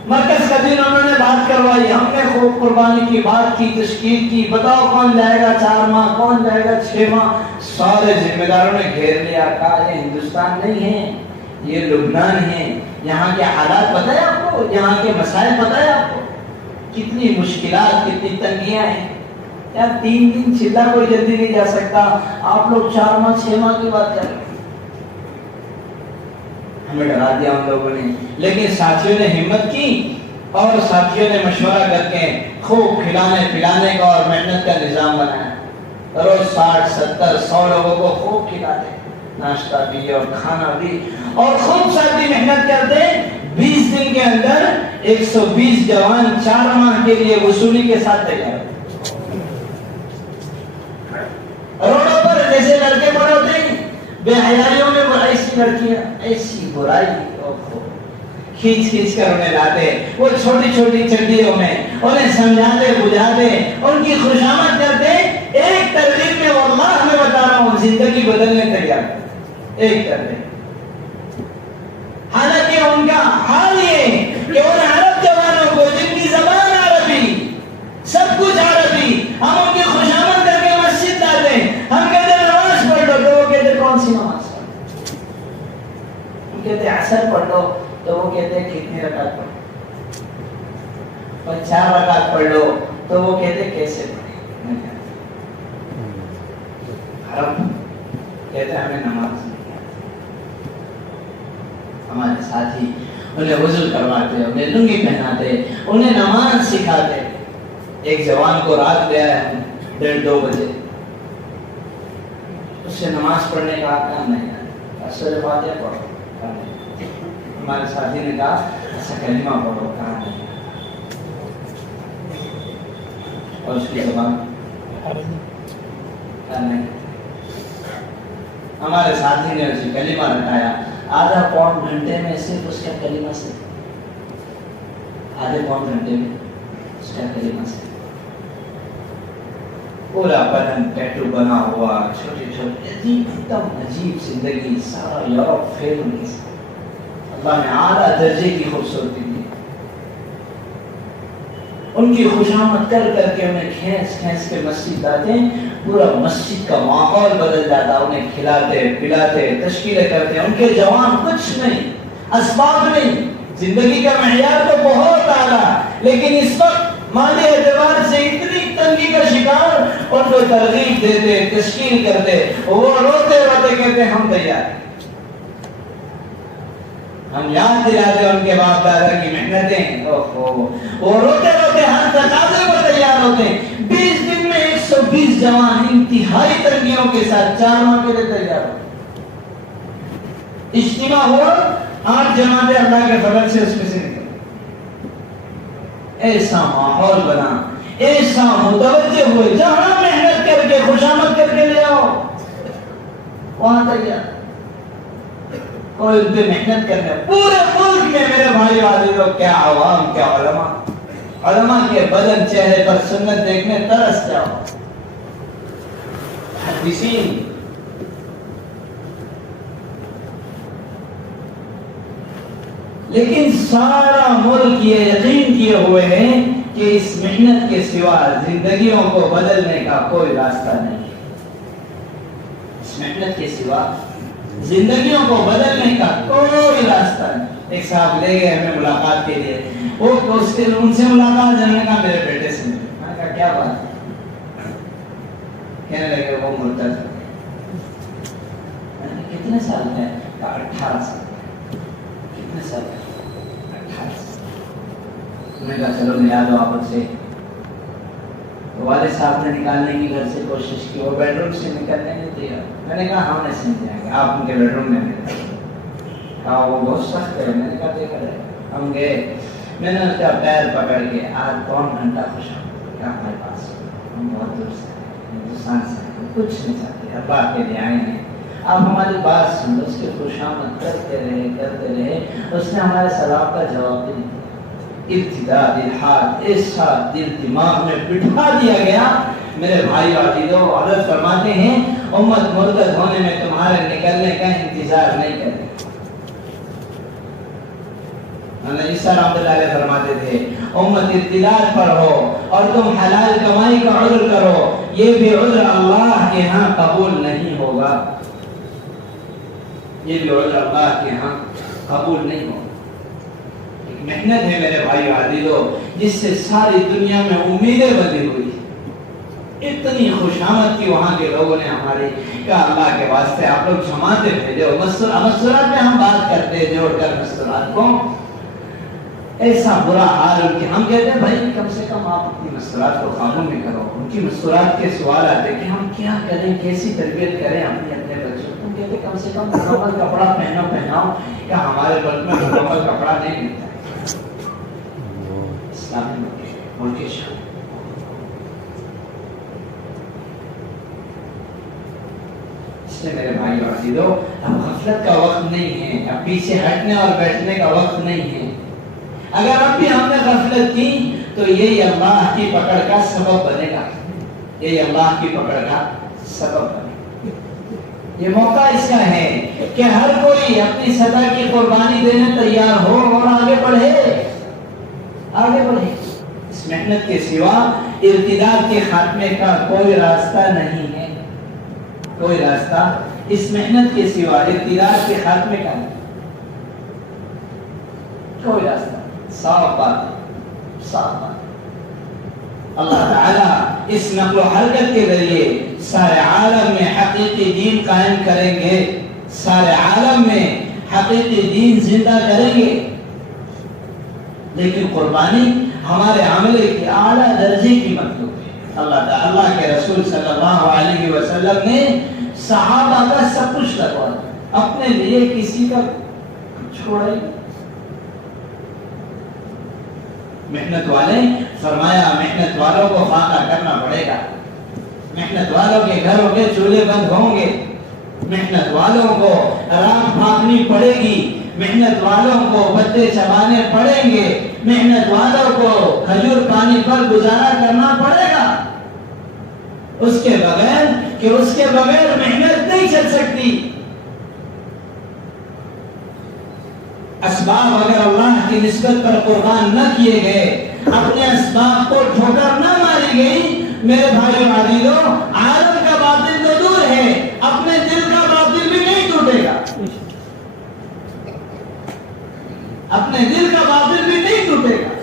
مرکز کا دن انہوں نے بات کروائی، ہم نے خوب قربانی کی بات کی، تشکیل کی. بتاؤ کون جائے گا 4 ماہ، کون جائے گا 6 ماہ. سارے ذمہ داروں نے گھیر لیا، کہا یہ ہندوستان نہیں ہے، یہ لبنان ہے. یہاں کے حالات پتہ ہے آپ کو، یہاں کے مسائل پتہ ہے آپ کو. کتنی مشکلات، کتنی تنگیاں ہیں یار. 3 دن چلا کوئی جلدی نہیں جا سکتا، آپ لوگ 4 ماہ 6 ماہ کی بات کر رہے ہیں. ہمیں ڈرا دیا ان لوگوں نے، لیکن ساتھیوں نے ہمت کی اور ساتھیوں نے مشورہ کر کے خوب کھلانے پلانے کا اور محنت کا نظام بنایا. روز 60 70 100 لوگوں کو خوب کھلاتے، ناشتہ بھی اور کھانا بھی، اور خوب ساتھی محنت کرتے. 20 دن کے اندر 120 جوان 4 ماہ کے لیے وصولی کے ساتھ تیار. روڈوں پر جیسے لڑکے بڑے ہوتے ہیں، بے حیائیوں میں ایسی لڑکیاں، ایسی برائی کھینچ کھینچ کر انہیں لاتے. وہ چھوٹی چھوٹی چڈیوں میں انہیں سمجھاتے بجھاتے، ان کی خوشامد کرتے. ایک ترغیب میں واللہ میں بتا رہا ہوں زندگی بدلنے تیار. ایک ترغیب. حالانکہ ان کا حال یہ کہ ان عرب جوانوں کو جن کی زبان عربی، سب کچھ عربی، ہم ان کی خوشامد کر کے مسجد لاتے. ہم کہتے نماز پڑھ لو تو وہ کہتے کون سی نماز پڑھ لو. ہم کہتے عصر پڑھ لو تو وہ کہتے کتنی رکعت پڑھ لو. اور 4 رکعت پڑھ لو تو وہ کہتے کیسے پڑھیں. عرب کہتے ہمیں نماز نہیں آتی. ہمارے ساتھی انہیں وضو کرواتے، انہیں لنگی پہناتے، انہیں نماز سکھاتے. ایک جوان کو رات گیا ہے 1:30-2 بجے، اس سے نماز پڑھنے کا کام نہیں ہے. سورہ فاتحہ پڑھو. ہمارے ساتھی نے کہا ایسا کلمہ پڑھو. کہا نہیں. اور اس کی زبان کہا نہیں. ہمارے ساتھی نے اسے کلمہ رٹایا. آدھا پون گھنٹے میں صرف اس کا کلمہ سے، آدھے پون گھنٹے میں اس کا کلمہ سے پورا بدن ٹیٹو بنا ہوا، چھوٹے چھوٹے ایک دم عجیب زندگی. سارا یورپ پھر ان کے ساتھ. اللہ نے اعلیٰ درجے کی خوبصورتی دی. ان کی خوشامد کر کر کے انہیں کھینچ کھینچ کے مسجد لاتے ہیں. پورا مسجد کا ماحول بدل جاتا. انہیں کھلاتے پلاتے، تشکیلیں کرتے. ان کے جوان کچھ نہیں، اسباب نہیں. زندگی کا معیار تو بہت اعلیٰ، لیکن اس وقت مالی اعتبار سے اتنی تنگی کا شکار. ان کو ترغیب دیتے، تشکیل کرتے. وہ روتے روتے کہتے ہم تیار ہیں. ہم یاد دلاتے ان کے باپ دادا کی محنتیں. وہ روتے روتے ہر تقاضے پر تیار ہوتے ہیں. 20 دن میں 120 جوان انتہائی تنگیوں کے ساتھ 4 ماہ کے لیے تیار ہوتے. اجتماع ہوا، 8 جماعتیں اللہ کے فضل سے اس میں سے نکل. ایسا ماحول بنا، ایسا متوجہ ہوئے. جہاں محنت کر کے خوشامد کر کے لے آؤ وہاں تیار. کوئی ان پہ محنت کرنے. پورے ملک میں میرے بھائی عزیزو کیا عوام، کیا علماء. علماء کے بدن چہرے پر سنت دیکھنے ترس جاؤ. حدیثین لیکن سارا ملک یہ یقین کیے ہوئے ہیں کہ اس محنت کے سوا زندگیوں کو بدلنے کا کوئی راستہ نہیں. اس محنت کے سوا زندگیوں کو بدلنے کا کوئی راستہ نہیں. ایک صاحب لے گئے ہمیں ملاقات کے لیے. وہ ان سے ملاقات جانے کا میرے بیٹے سے. میں نے کہا کیا بات ہے؟ کہنے لگے وہ مرتد ہو گئے. میں نے کہا کتنے سال کا ہے؟ کہا 18 سال. کتنے سال ہے؟ 18 سال. میں نے کہا چلو ملا دو آپ سے. والد صاحب نے نکالنے کی گھر سے کوشش کی. وہ بیڈ روم سے نکلنے نہیں دیا. میں نے کہا ہم ایسے نہیں جائیں گے، آپ ان کے بیڈ روم میں گئے. کہا وہ بہت سخت ہے. میں نے کہا دیکھا جائے. ہم گئے. میں نے اس کا پیر پکڑ کے 8-9 گھنٹہ خوش کیا ہمارے پاس ہم بہت دور سے ہندوستان سے کچھ نہیں چاہتے، اللہ کے لیے آئے ہیں. آپ ہماری بات سن لو. اس کی خوشامد کرتے رہے. اس نے ہمارے سلام کا جواب بھی نہیں دیا. ابتداء الحال ایسا دل دماغ میں بٹھا دیا گیا. میرے بھائی عزیزو حضرت فرماتے ہیں امت مرتد ہونے میں تمہارے نکلنے کا انتظار نہیں کرے. عیسیٰ رحمۃ اللہ علیہ فرماتے تھے امت ارتداد پر ہو اور تم حلال کمائی کا عذر کرو، یہ بھی عذر اللہ کے ہاں قبول نہیں ہوگا. یہ بھی عذر اللہ کے ہاں قبول نہیں ہوگا. ایک محنت ہے میرے بھائی عزیزو جس سے ساری دنیا میں امیدیں بندھی ہوئی. اتنی خوشامد کی وہاں کے لوگوں نے ہماری کہا اللہ کے واسطے آپ لوگ جماعتیں بھیجو. مسورات میں ہم بات کرتے جوڑ کر مسورات کو ایسا برا حال ان کے. ہم کہتے ہیں بھائی کم سے کم آپ اپنی مسورات کو قابو میں کرو. ان کی مسورات کے سوال آتے کہ ہم کیا کریں, کیسی تربیت کریں اپنے بچوں کو. ہم کہتے کم سے کم مکمل کپڑا پہناؤ کہ ہمارے ملک میں مکمل کپڑا نہیں ملتا ہے. اسلامی ملک شان. میرے بھائی اور عزیزو اب غفلت کا وقت نہیں ہے, اب پیچھے ہٹنے اور بیٹھنے کا وقت نہیں ہے. اگر اب بھی ہم نے غفلت کی تو یہی اللہ کی پکڑ کا سبب بنے گا. یہی اللہ کی پکڑ کا سبب بنے گا. یہ موقع اس کا ہے کہ ہر کوئی اپنی سطح کی قربانی دینے تیار ہو اور آگے بڑھے. اس محنت کے سوا ارتداد کے خاتمے کا کوئی راستہ نہیں ہے. کوئی راستہ اس محنت کے سوا ارتداد کے خاتمے کا نہیں. کوئی راستہ. صاف بات. اللہ تعالی اس نقل و حرکت کے ذریعے سارے عالم میں حقیقی دین قائم کریں گے. سارے عالم میں حقیقی دین زندہ کریں گے. لیکن قربانی ہمارے عملے کی اعلیٰ درجے کی مطلوب ہے. اللہ کے رسول صلی اللہ علیہ وسلم نے صحابہ کا سب کچھ لگوا دیا, اپنے لیے کسی کا چھوڑا ہی. محنت والے فرمایا محنت والوں کو فاقہ کرنا پڑے گا. محنت والوں کے گھروں کے چولہے بند ہوں گے. محنت والوں کو رات بھاگنی پڑے گی. محنت والوں کو بچے چبانے پڑیں گے. محنت والوں کو کھجور پانی پر گزارا کرنا پڑے گا. اس کے بغیر محنت نہیں چل سکتی. اسباب اگر اللہ کی نسبت پر قربان نہ کیے گئے, اپنے اسباب کو ٹھوکر نہ ماری گئی, میرے بھائیو عزیزو عالم کا باطل تو دور ہے, اپنے دل کا باطل بھی نہیں ٹوٹے گا. اپنے دل کا باطل بھی نہیں ٹوٹے گا.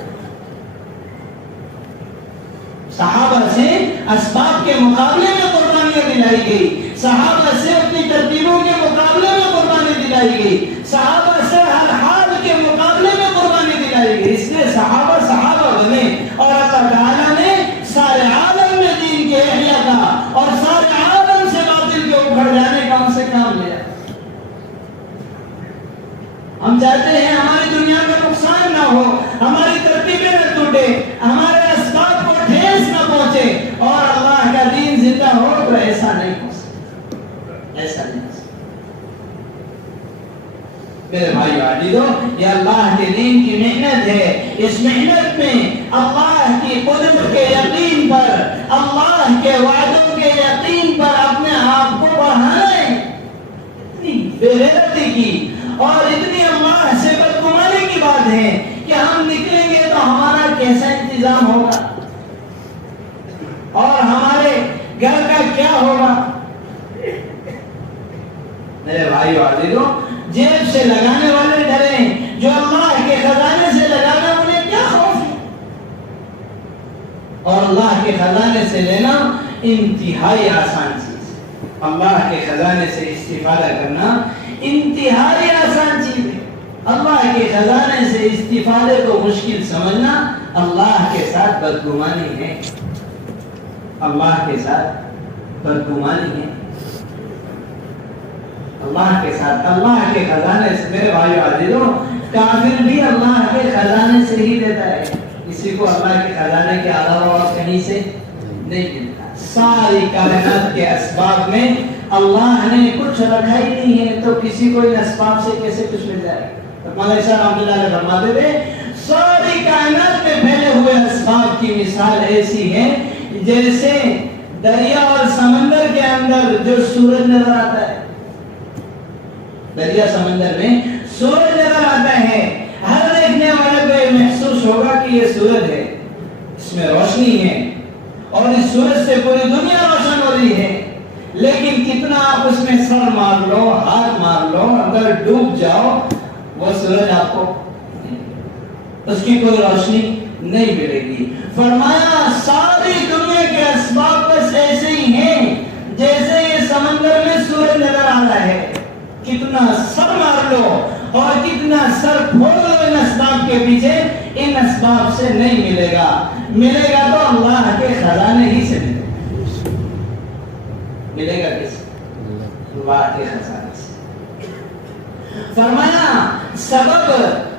صحابہ سے اسباب کے مقابلے میں قربانیاں دلائی گئی. صحابہ سے اپنی ترتیبوں کے مقابلے میں قربانی دلائی گئی. صحابہ سے ہر حال کے مقابلے میں قربانی دلائی گئی. اس لیے صحابہ بنے اور اللہ تعالیٰ نے سارے عالم میں دین کے احیاء کا اور سارے عالم سے باطل کے اکھڑ جانے کا ان سے کام لیا. ہم چاہتے ہیں ہماری دنیا کا نقصان نہ ہو, ہماری ترتیبیں نہ ٹوٹے, ہمارے اسباب کو ٹھیس نہ پہنچے اور اللہ کا دین زندہ ہو. تو ایسا نہیں ہو سکتا. ایسا نہیں ہو سکتا. میرے بھائی عزیزو یہ اللہ کے دین کی محنت ہے. اس محنت میں اللہ کی قدرت کے یقین پر, اللہ کے وعدوں کے یقین پر اپنے آپ کو بڑھانا ہے. اتنی بے غیرتی کی اور اتنی اللہ سے بدگمانی کی بات ہے کہ ہم نکلیں گے تو ہمارا کیسا انتظام ہوگا اور ہمارے گھر کا کیا ہوگا. میرے بھائی عزیزو جیب سے لگانے والے ڈریں, جو اللہ کے خزانے سے لگانا انہیں کیا خوف ہے. اور اللہ کے خزانے سے لینا انتہائی آسان چیز ہے. اللہ کے خزانے سے استفادہ کرنا انتہائی آسان چیز ہے. اللہ کے خزانے سے استفادے کو مشکل سمجھنا اللہ کے ساتھ بدگمانی ہے. اللہ کے ساتھ بدگمانی ہے. اللہ کے ساتھ اللہ کے خزانے سے. میرے بھائی عزیزو کافر بھی اللہ کے خزانے سے ہی دیتا ہے. کسی کو اللہ کے خزانے کے علاوہ اور کہیں سے نہیں ملتا. ساری کائنات کے اسباب میں اللہ نے کچھ رکھا ہی نہیں ہے, تو کسی کو ان اسباب سے کیسے کچھ مل جائے. مولانا صاحب رحمۃ اللہ علیہ فرماتے تھے ساری کائنات میں پھیلے ہوئے اسباب کی مثال ایسی ہے جیسے دریا اور سمندر کے اندر جو سورج نظر آتا ہے. دریا سمندر میں سورج نظر آتا ہے. ہر دیکھنے والے کو یہ محسوس ہوگا کہ یہ سورج ہے, اس میں روشنی ہے اور اس سورج سے پوری دنیا روشن ہو رہی ہے. لیکن کتنا آپ اس میں سر مار لو, ہاتھ مار لو, اگر ڈوب جاؤ وہ سورج آپ کو اس کی کوئی روشنی نہیں ملے گی. فرمایا ساری دنیا کے اسباب بس ایسے ہی ہیں جیسے یہ سمندر میں سورج نظر آ رہا ہے. کتنا سر مار لو اور کتنا سر پھوڑ لو ان اسباب کے پیچھے، ان اسباب سے نہیں ملے گا. ملے گا تو اللہ کے خزانے ہی سے ملے گا. ملے گا کس؟ اللہ کے خزانے سے. فرمایا سبب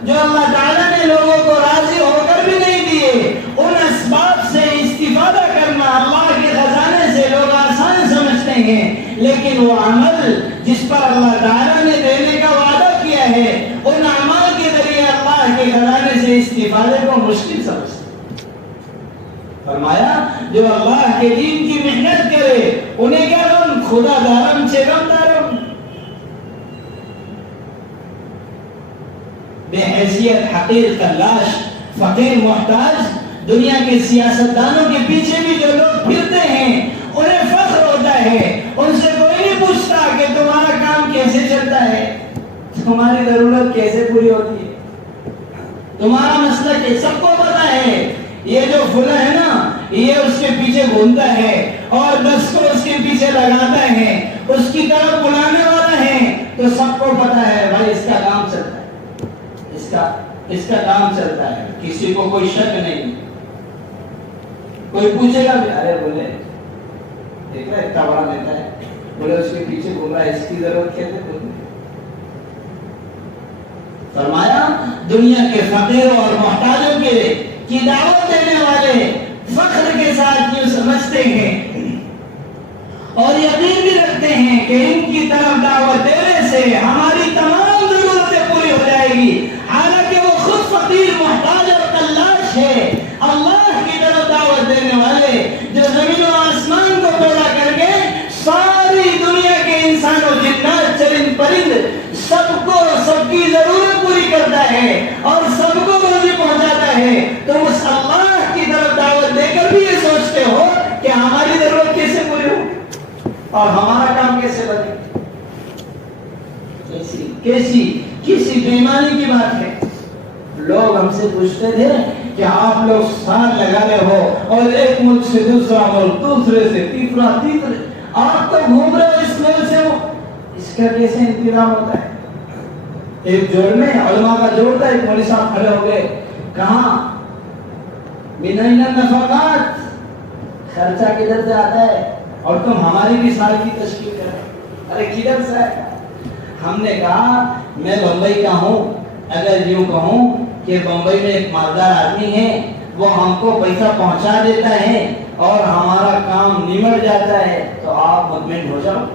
جو اللہ تعالیٰ نے لوگوں کو راضی ہو کر بھی نہیں دیے، ان اسباب سے استفادہ کرنا اللہ کے خزانے سے لوگ آسان سمجھتے ہیں، لیکن وہ عمل جس پر اللہ تعالیٰ نے دینے کا وعدہ کیا ہے، ان اعمال کے ذریعے اللہ کے خزانے سے استفادے کو مشکل سمجھتے ہیں. فرمایا جو اللہ کے دین کی محنت کرے انہیں کیا غم؟ خدا دارم سے غم دارم. بے حیثیت حقیر تلاش فقیر محتاج دنیا کے سیاستدانوں کے پیچھے بھی جو لوگ پھرتے ہیں انہیں فخر ہوتا ہے. ان سے کوئی نہیں پوچھتا کہ تمہارا کام کیسے چلتا ہے، تمہاری ضرورت کیسے پوری ہوتی ہے، تمہارا مسئلہ کیا. سب کو پتا ہے یہ جو فلاں ہے نا یہ اس کے پیچھے گھومتا ہے اور 10 کو اس کے پیچھے لگاتا ہے، اس کی طرف بلانے والا ہے. تو سب کو پتا ہے بھائی اس کا کام چلتا ہے، اس کا کام چلتا ہے. کسی کو کوئی شک نہیں. کوئی پوچھے گا بھی ارے بولے دیکھ رہا اتنا بڑا نیتا ہے، بولے اس کے پیچھے گھوم رہا ہے، اس کی ضرورت کیا ہے. فرمایا دنیا کے فقیروں اور محتاجوں کی دعوت دینے والے فخر کے ساتھ یہ سمجھتے ہیں اور یقین بھی رکھتے ہیں کہ ان کی طرف دعوت دینے سے ہماری تمام ضرورتیں پوری ہو جائے گی. حالانکہ وہ خود فقیر محتاج اور تلاش ہے. اللہ کی طرف دعوت دینے والے جو زمین و آسمان کو پیدا کر کے ساری دنیا کے انسان و جنات چرند پرند سب کی ضرورت پوری کرتا ہے اور سب کو روزی پہنچاتا ہے، تو اس اللہ کی طرف دعوت دے کر بھی یہ سوچتے ہو کہ ہماری ضرورت کیسے پوری ہو اور ہمارا کام کیسے بنے. کیسی بےایمانی کی بات ہے. لوگ ہم سے پوچھتے تھے کہ آپ لوگ سال لگا رہے ہو اور ایک ملک سے دوسرا ملک، دوسرے سے تیسرا، آپ تو گھوم رہے ہو اس ملک سے وہ، اس کا کیسے انتظام ہوتا ہے؟ ایک جوڑ میں علماء کا جوڑ تھا، ایک مولوی صاحب کھڑے ہو گئے، کہاں من این النفقات، خرچہ کدھر سے آتا ہے اور تم ہماری بھی سال کی تشکیل کر رہے ہو. ارے کدھر سے ہے؟ ہم نے کہا میں بمبئی کا ہوں، اگر یوں کہوں کہ بمبئی میں ایک مالدار آدمی ہے، وہ ہم کو پیسہ پہنچا دیتا ہے اور ہمارا کام نمٹ جاتا ہے، تو آپ مطمئن ہو جاؤ.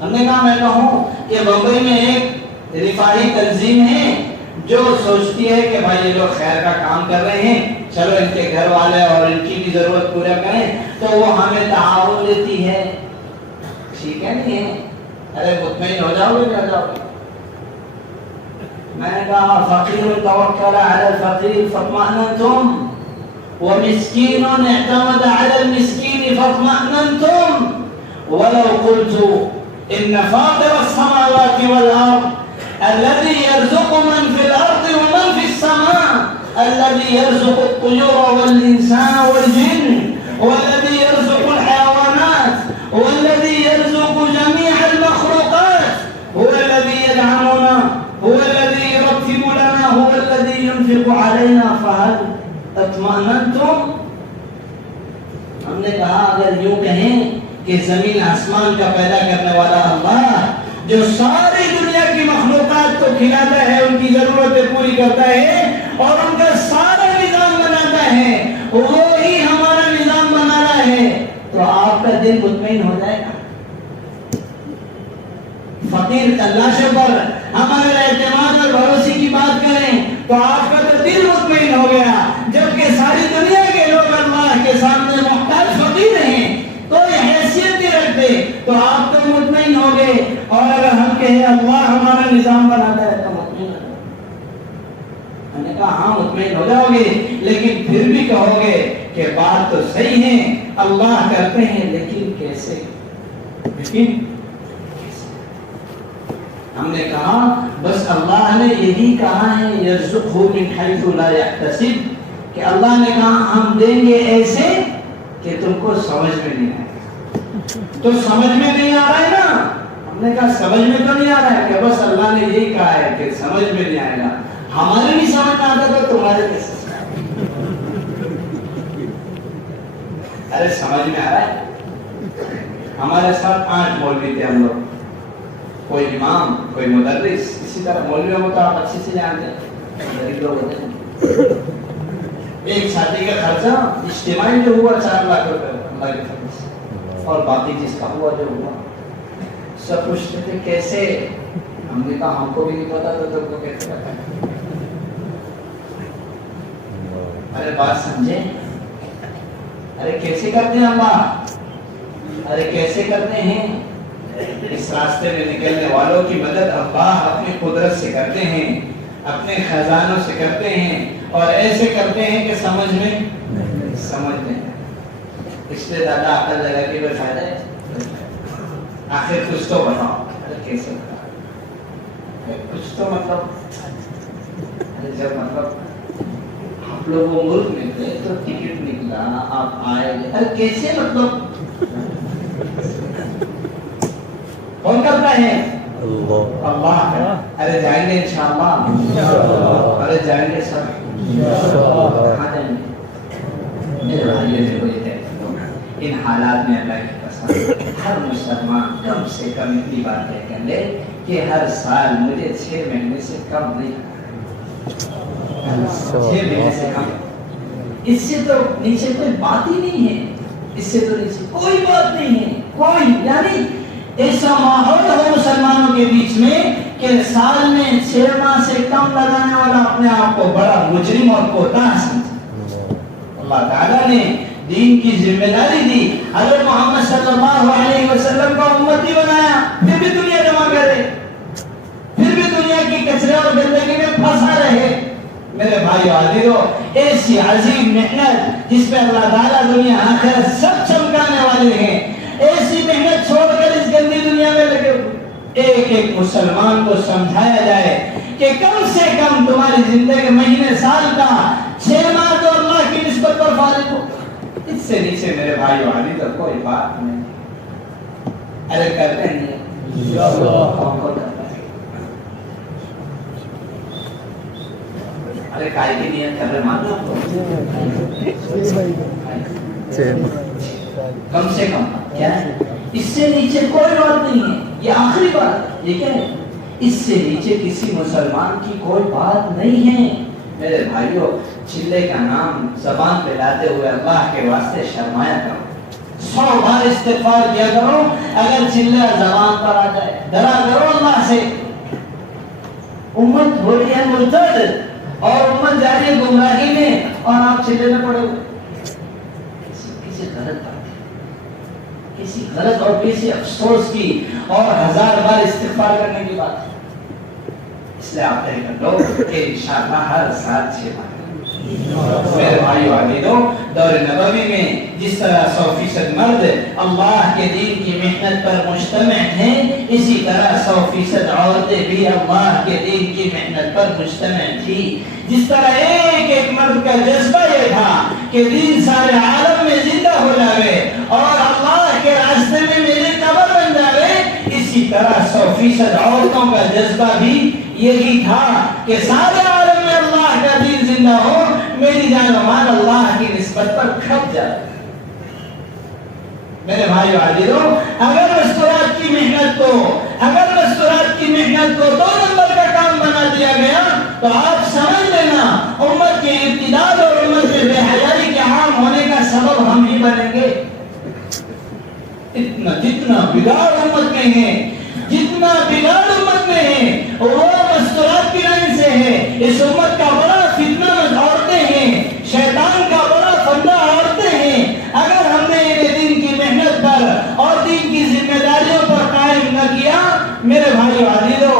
ہم نے کہا میں کہوں کہ بمبئی میں ایک رفاہی تنظیم ہے جو سوچتی ہے کہ بھائی یہ لوگ خیر کا کام کر رہے ہیں، چلو ان کے گھر والے اور ان کی بھی ضرورت پورا کریں، تو وہ ہمیں تعاون دیتی ہے. ٹھیک ہے نہیں ہے؟ ارے مطمئن ہو جاؤ گے ہو جاؤ گے. میں نے کہا فقیر توکل علی الفقیر فاطمئننتم ومسكين اعتمد على المسكين فاطمأننتم ولو قلت إن فاطر السماوات والأرض الذي يرزق من في الأرض ومن في السماء الذي يرزق الطيور والإنسان والجن والذي يرزق الحيوانات والذي يرزق جميع المخلوقات هو الذي يدعمنا هو الذي يرتب لنا هو الذي ينفق علينا فهل اطمئننتم. ہم نے کہا اگر یوں کہیں کہ زمین آسمان کا پیدا کرنے والا اللہ جو ساری دنیا کی مخلوقات کو کھلاتا ہے، ان کی ضرورتیں پوری کرتا ہے اور ان کا سارا نظام بناتا ہے، وہی ہمارا نظام بنا رہا ہے، تو آپ کا دل مطمئن ہو جائے گا. فقیر تلاشوں پر ہمارے اعتماد اور بھروسے کی بات کریں تو آپ کا تو دل مطمئن ہو گیا، جبکہ ساری دنیا کے لوگ اللہ کے سامنے محتاج فقیر ہیں، کوئی حیثیت نہیں رکھتے، تو آپ تو مطمئن ہو گئے. اور اگر ہم کہیں اللہ ہمارا نظام بناتا ہے تو مطمئن ہو گئے. ہم نے کہا ہاں مطمئن ہو جاؤ گے، لیکن پھر بھی کہو گے کہ بات تو صحیح ہے، اللہ کرتے ہیں، لیکن کیسے؟ لیکن ہم نے کہا بس اللہ نے یہی کہا ہے یرزقہ من حیث لا یحتسب، کہ اللہ نے کہا ہم دیں گے ایسے کہ تم کو سمجھ میں نہیں آئے. تو سمجھ میں نہیں آ رہا ہے نا، ہم نے کہا سمجھ میں تو نہیں آ رہا ہے کہ بس اللہ نے یہی کہا ہے کہ سمجھ میں نہیں آئے گا. ہمارے بھی سمجھ میں آتا تو تمہارے کیسے؟ ارے سمجھ میں آ رہا ہے. ہمارے ساتھ 8 مولوی تھے ہم لوگ، کوئی امام کوئی مدرس، اسی طرح مولویوں کو تو آپ اچھے سے جانتے ہیں، غریب لوگ ہوتے ہیں. ایک شادی کا خرچہ اجتماعی جو ہوا 4 لاکھ روپے اللہ کے فضل سے، اور باقی جس کا ہوا جو ہوا سب پوچھتے تھے کیسے. ہم نے کہا ہم کو بھی نہیں پتا تو تم کو کیسے پتا ہے. ارے بات سمجھے، ارے کیسے کرتے ہیں اللہ، ارے کیسے کرتے ہیں. اس راستے میں نکلنے والوں کی مدد اللہ اپنی قدرت سے کرتے ہیں، اپنے خزانوں سے کرتے ہیں، اور ایسے کرتے ہیں کہ سمجھ میں. اس لیے زیادہ عقل لگا کے کوئی فائدہ ہے. آخر کچھ تو بتاؤ. ارے کیسے بتاؤ، کچھ تو مطلب جب آپ لوگ وہ ملک میں تھے تو ٹکٹ نکلا آپ آئے. ارے کیسے مطلب کون کرتا ہے؟ اللہ. ارے جائیں گے انشاءاللہ. ارے جائیں گے سب. کہاں جائیں گے؟ میرے بھائیوں نے کوئی ہے ان حالات میں اللہ کی قسم ہر مسلمان کم سے کم اتنی بات طے کر لے کہ ہر سال مجھے 6 مہینے سے کم نہیں کرنا. 6 مہینے سے کم. اس سے تو نیچے کوئی بات ہی نہیں ہے. اس سے تو نیچے کوئی بات نہیں ہے. کوئی یعنی ایسا ماحول ہو مسلمانوں کے بیچ میں کہ سال میں 6 ماہ سے کم لگانے والا اپنے آپ کو بڑا مجرم اور کوتاہ سمجھے. اللہ تعالیٰ نے دین کی ذمہ داری دی، حضرت محمد صلی اللہ علیہ وسلم کو امتی بنایا، پھر بھی دنیا جمع کرے، پھر بھی دنیا کی کچرے اور گندگی میں پھنسا رہے. میرے بھائی عزیزو، ایسی عظیم محنت جس پہ اللہ تعالیٰ دنیا آخرت سب چمکانے والے ہیں، ایسی محنت چھوڑ کر اس گندی دنیا میں لگے ہوئے. ایک ایک مسلمان کو سمجھایا جائے کہ کم سے کم تمہاری زندگی مہینے سال کا 6 ماہ تو اللہ کی نسبت پر فارغ ہو. اس سے نیچے میرے بھائی والی تو کوئی بات نہیں. ارے کرتے نہیں کون کون کرتا ہے. ارے کائی کی نیت کر رہے مانو کم سے کم کیا ہے. اس سے نیچے کوئی بات نہیں ہے. یہ آخری بات یہ کیا ہے، اس سے نیچے کسی مسلمان کی کوئی بات نہیں ہے. میرے بھائیوں، چلے کا نام زبان پہ لاتے ہوئے اللہ کے واسطے شرمایا کرو، 100 بار استغفار کیا کرو. اگر چلہ زبان پر آ جائے ڈرا کرو اللہ سے. امت ہو رہی ہے مرتد اور امت جا رہی ہے گمراہی میں اور آپ چلے نہ پڑے ہوئے. کسی غلط بات، کسی غلط اور کسی افسوس کی اور 1000 بار استغفار کرنے کی بات. اس لیے آپ طے کر لو کہ انشاءاللہ ہر سال 6 ماہ. میرے بھائیو عزیزو، دور نبوی میں جس طرح 100% مرد اللہ کے دین کی محنت پر مجتمع ہیں، اسی طرح 100% عورتیں بھی اللہ کے دین کی محنت پر مجتمع تھی. جس طرح ایک ایک مرد کا جذبہ یہ تھا کہ دین سارے عالم میں زندہ ہو جاوے اور اللہ کے راستے میں میری قبر بن جاوے، اسی طرح 100% عورتوں کا جذبہ بھی یہی تھا کہ سارے عالم میں اللہ کا دین زندہ ہو، میری جان و مال اللہ کی نسبت پر کھپ جائے. میرے بھائیو عزیزو، اگر مستورات کی محنت کو 2 نمبر کا کام بنا دیا گیا تو آپ سمجھ لینا امت کے ارتداد اور امت کے بے حیائی کے عام ہونے کا سبب ہم ہی بنیں گے. جتنا بگاڑ امت میں ہے، وہ مستورات کی لائن سے ہے. اس امت کا بڑا فتنہ عورتیں ہیں، شیطان کا بڑا فندہ عورتیں ہیں. اگر ہم نے انہیں دین کی محنت پر اور دین کی ذمہ داریوں پر قائم نہ کیا، میرے بھائیو عزیزو،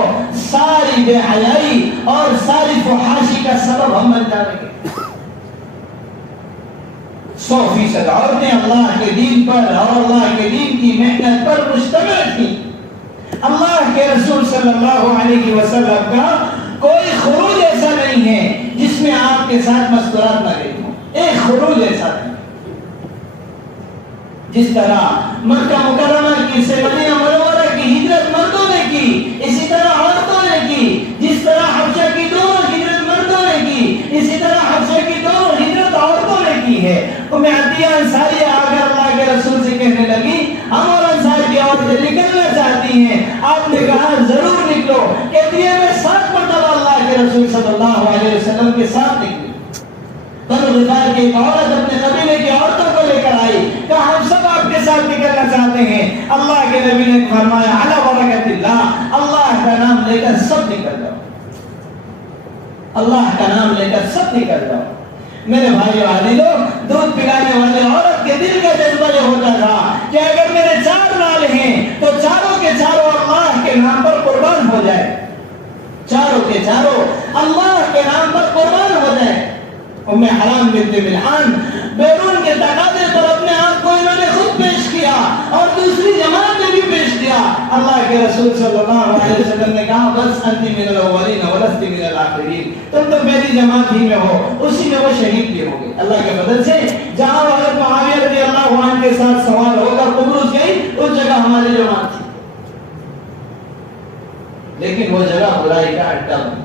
ساری بے حیائی اور ساری فحاشی کا سبب ہم بن جائیں گے. 100% عورتیں اللہ کے دین پر اور اللہ کے دین کی محنت پر مشتمل تھیں. اللہ کے رسول صلی اللہ علیہ وسلم کا کوئی خروج ایسا نہیں ہے جس میں آپ کے ساتھ مستورات نہ رہی ہوں، ایک خروج ایسا نہیں۔ جس طرح مکہ مکرمہ کی سے مدینہ منورہ کی ہجرت مردوں نے کی، اسی طرح عورتوں نے کی۔ جس طرح حبشہ کی دونوں ہجرت مردوں نے کی، اسی طرح حبشہ کی دونوں ہجرت عورتوں نے کی ہے۔ ام عطیہ انصاریہ آ کر اللہ کے رسول سے کہنے لگی ہم اور انصار کی عورتیں نکلنا چاہتی ہیں۔ آپ نے کہا ضرور نکلو۔ کہتی ہے میں 7 مرتبہ اللہ کے رسول صلی اللہ علیہ وسلم کے ساتھ نکلی۔ بنو غفار کی ایک عورت اپنے قبیلے کی عورتوں کو لے کر آئی، کہا ہم سب آپ کے ساتھ نکلنا چاہتے ہیں۔ اللہ کے نبی نے فرمایا علی برکت اللہ، اللہ کا نام لے کر سب نکل جاؤ، اللہ کا نام لے کر سب نکل جاؤ۔ میرے بھائیو عزیزو، دودھ پلانے والے عورت کے دل کا جذبہ یہ ہوتا تھا کہ اگر میرے 4 لال ہیں تو چاروں کے چاروں اللہ کے نام پر قربان ہو جائے، چاروں کے چاروں اللہ کے نام پر قربان ہو جائے۔ ام حرام بنت ملحان بیرون کے تقاضے پر اپنے آپ کو انہوں نے خود پیش کیا اور دوسری جماعت نے بھی پیش کیا۔ اللہ کے رسول صلی اللہ علیہ وسلم نے کہا بس انت من الاولین ولست من الاخرین، تم تو میری جماعت ہی میں ہو۔ اسی میں وہ شہید بھی ہو گئے اللہ کے فضل سے۔ جہاں حضرت معاویہ رضی اللہ عنہ کے ساتھ سوار ہو کر قبرص گئی، اس جگہ ہماری جماعت تھی، لیکن وہ جگہ برائی کا اڈا بن گئی۔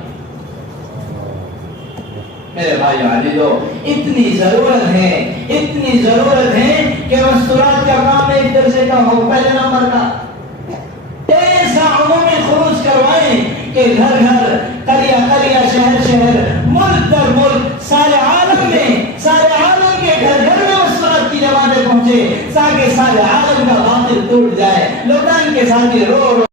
میرے بھائی عزیزو، اتنی ضرورت ہے کہ مستورات کا کام ایک درجے کا ہو، پہلے نمبر کا ایسا عمومی خروج کروائیں کہ گھر گھر، قریہ قریہ، شہر شہر، ملک در ملک، سارے عالم کے گھر گھر میں مستورات کی جماعتیں پہنچے تاکہ سارے عالم کا باطل ٹوٹ جائے۔ لوگان کے ساتھ رو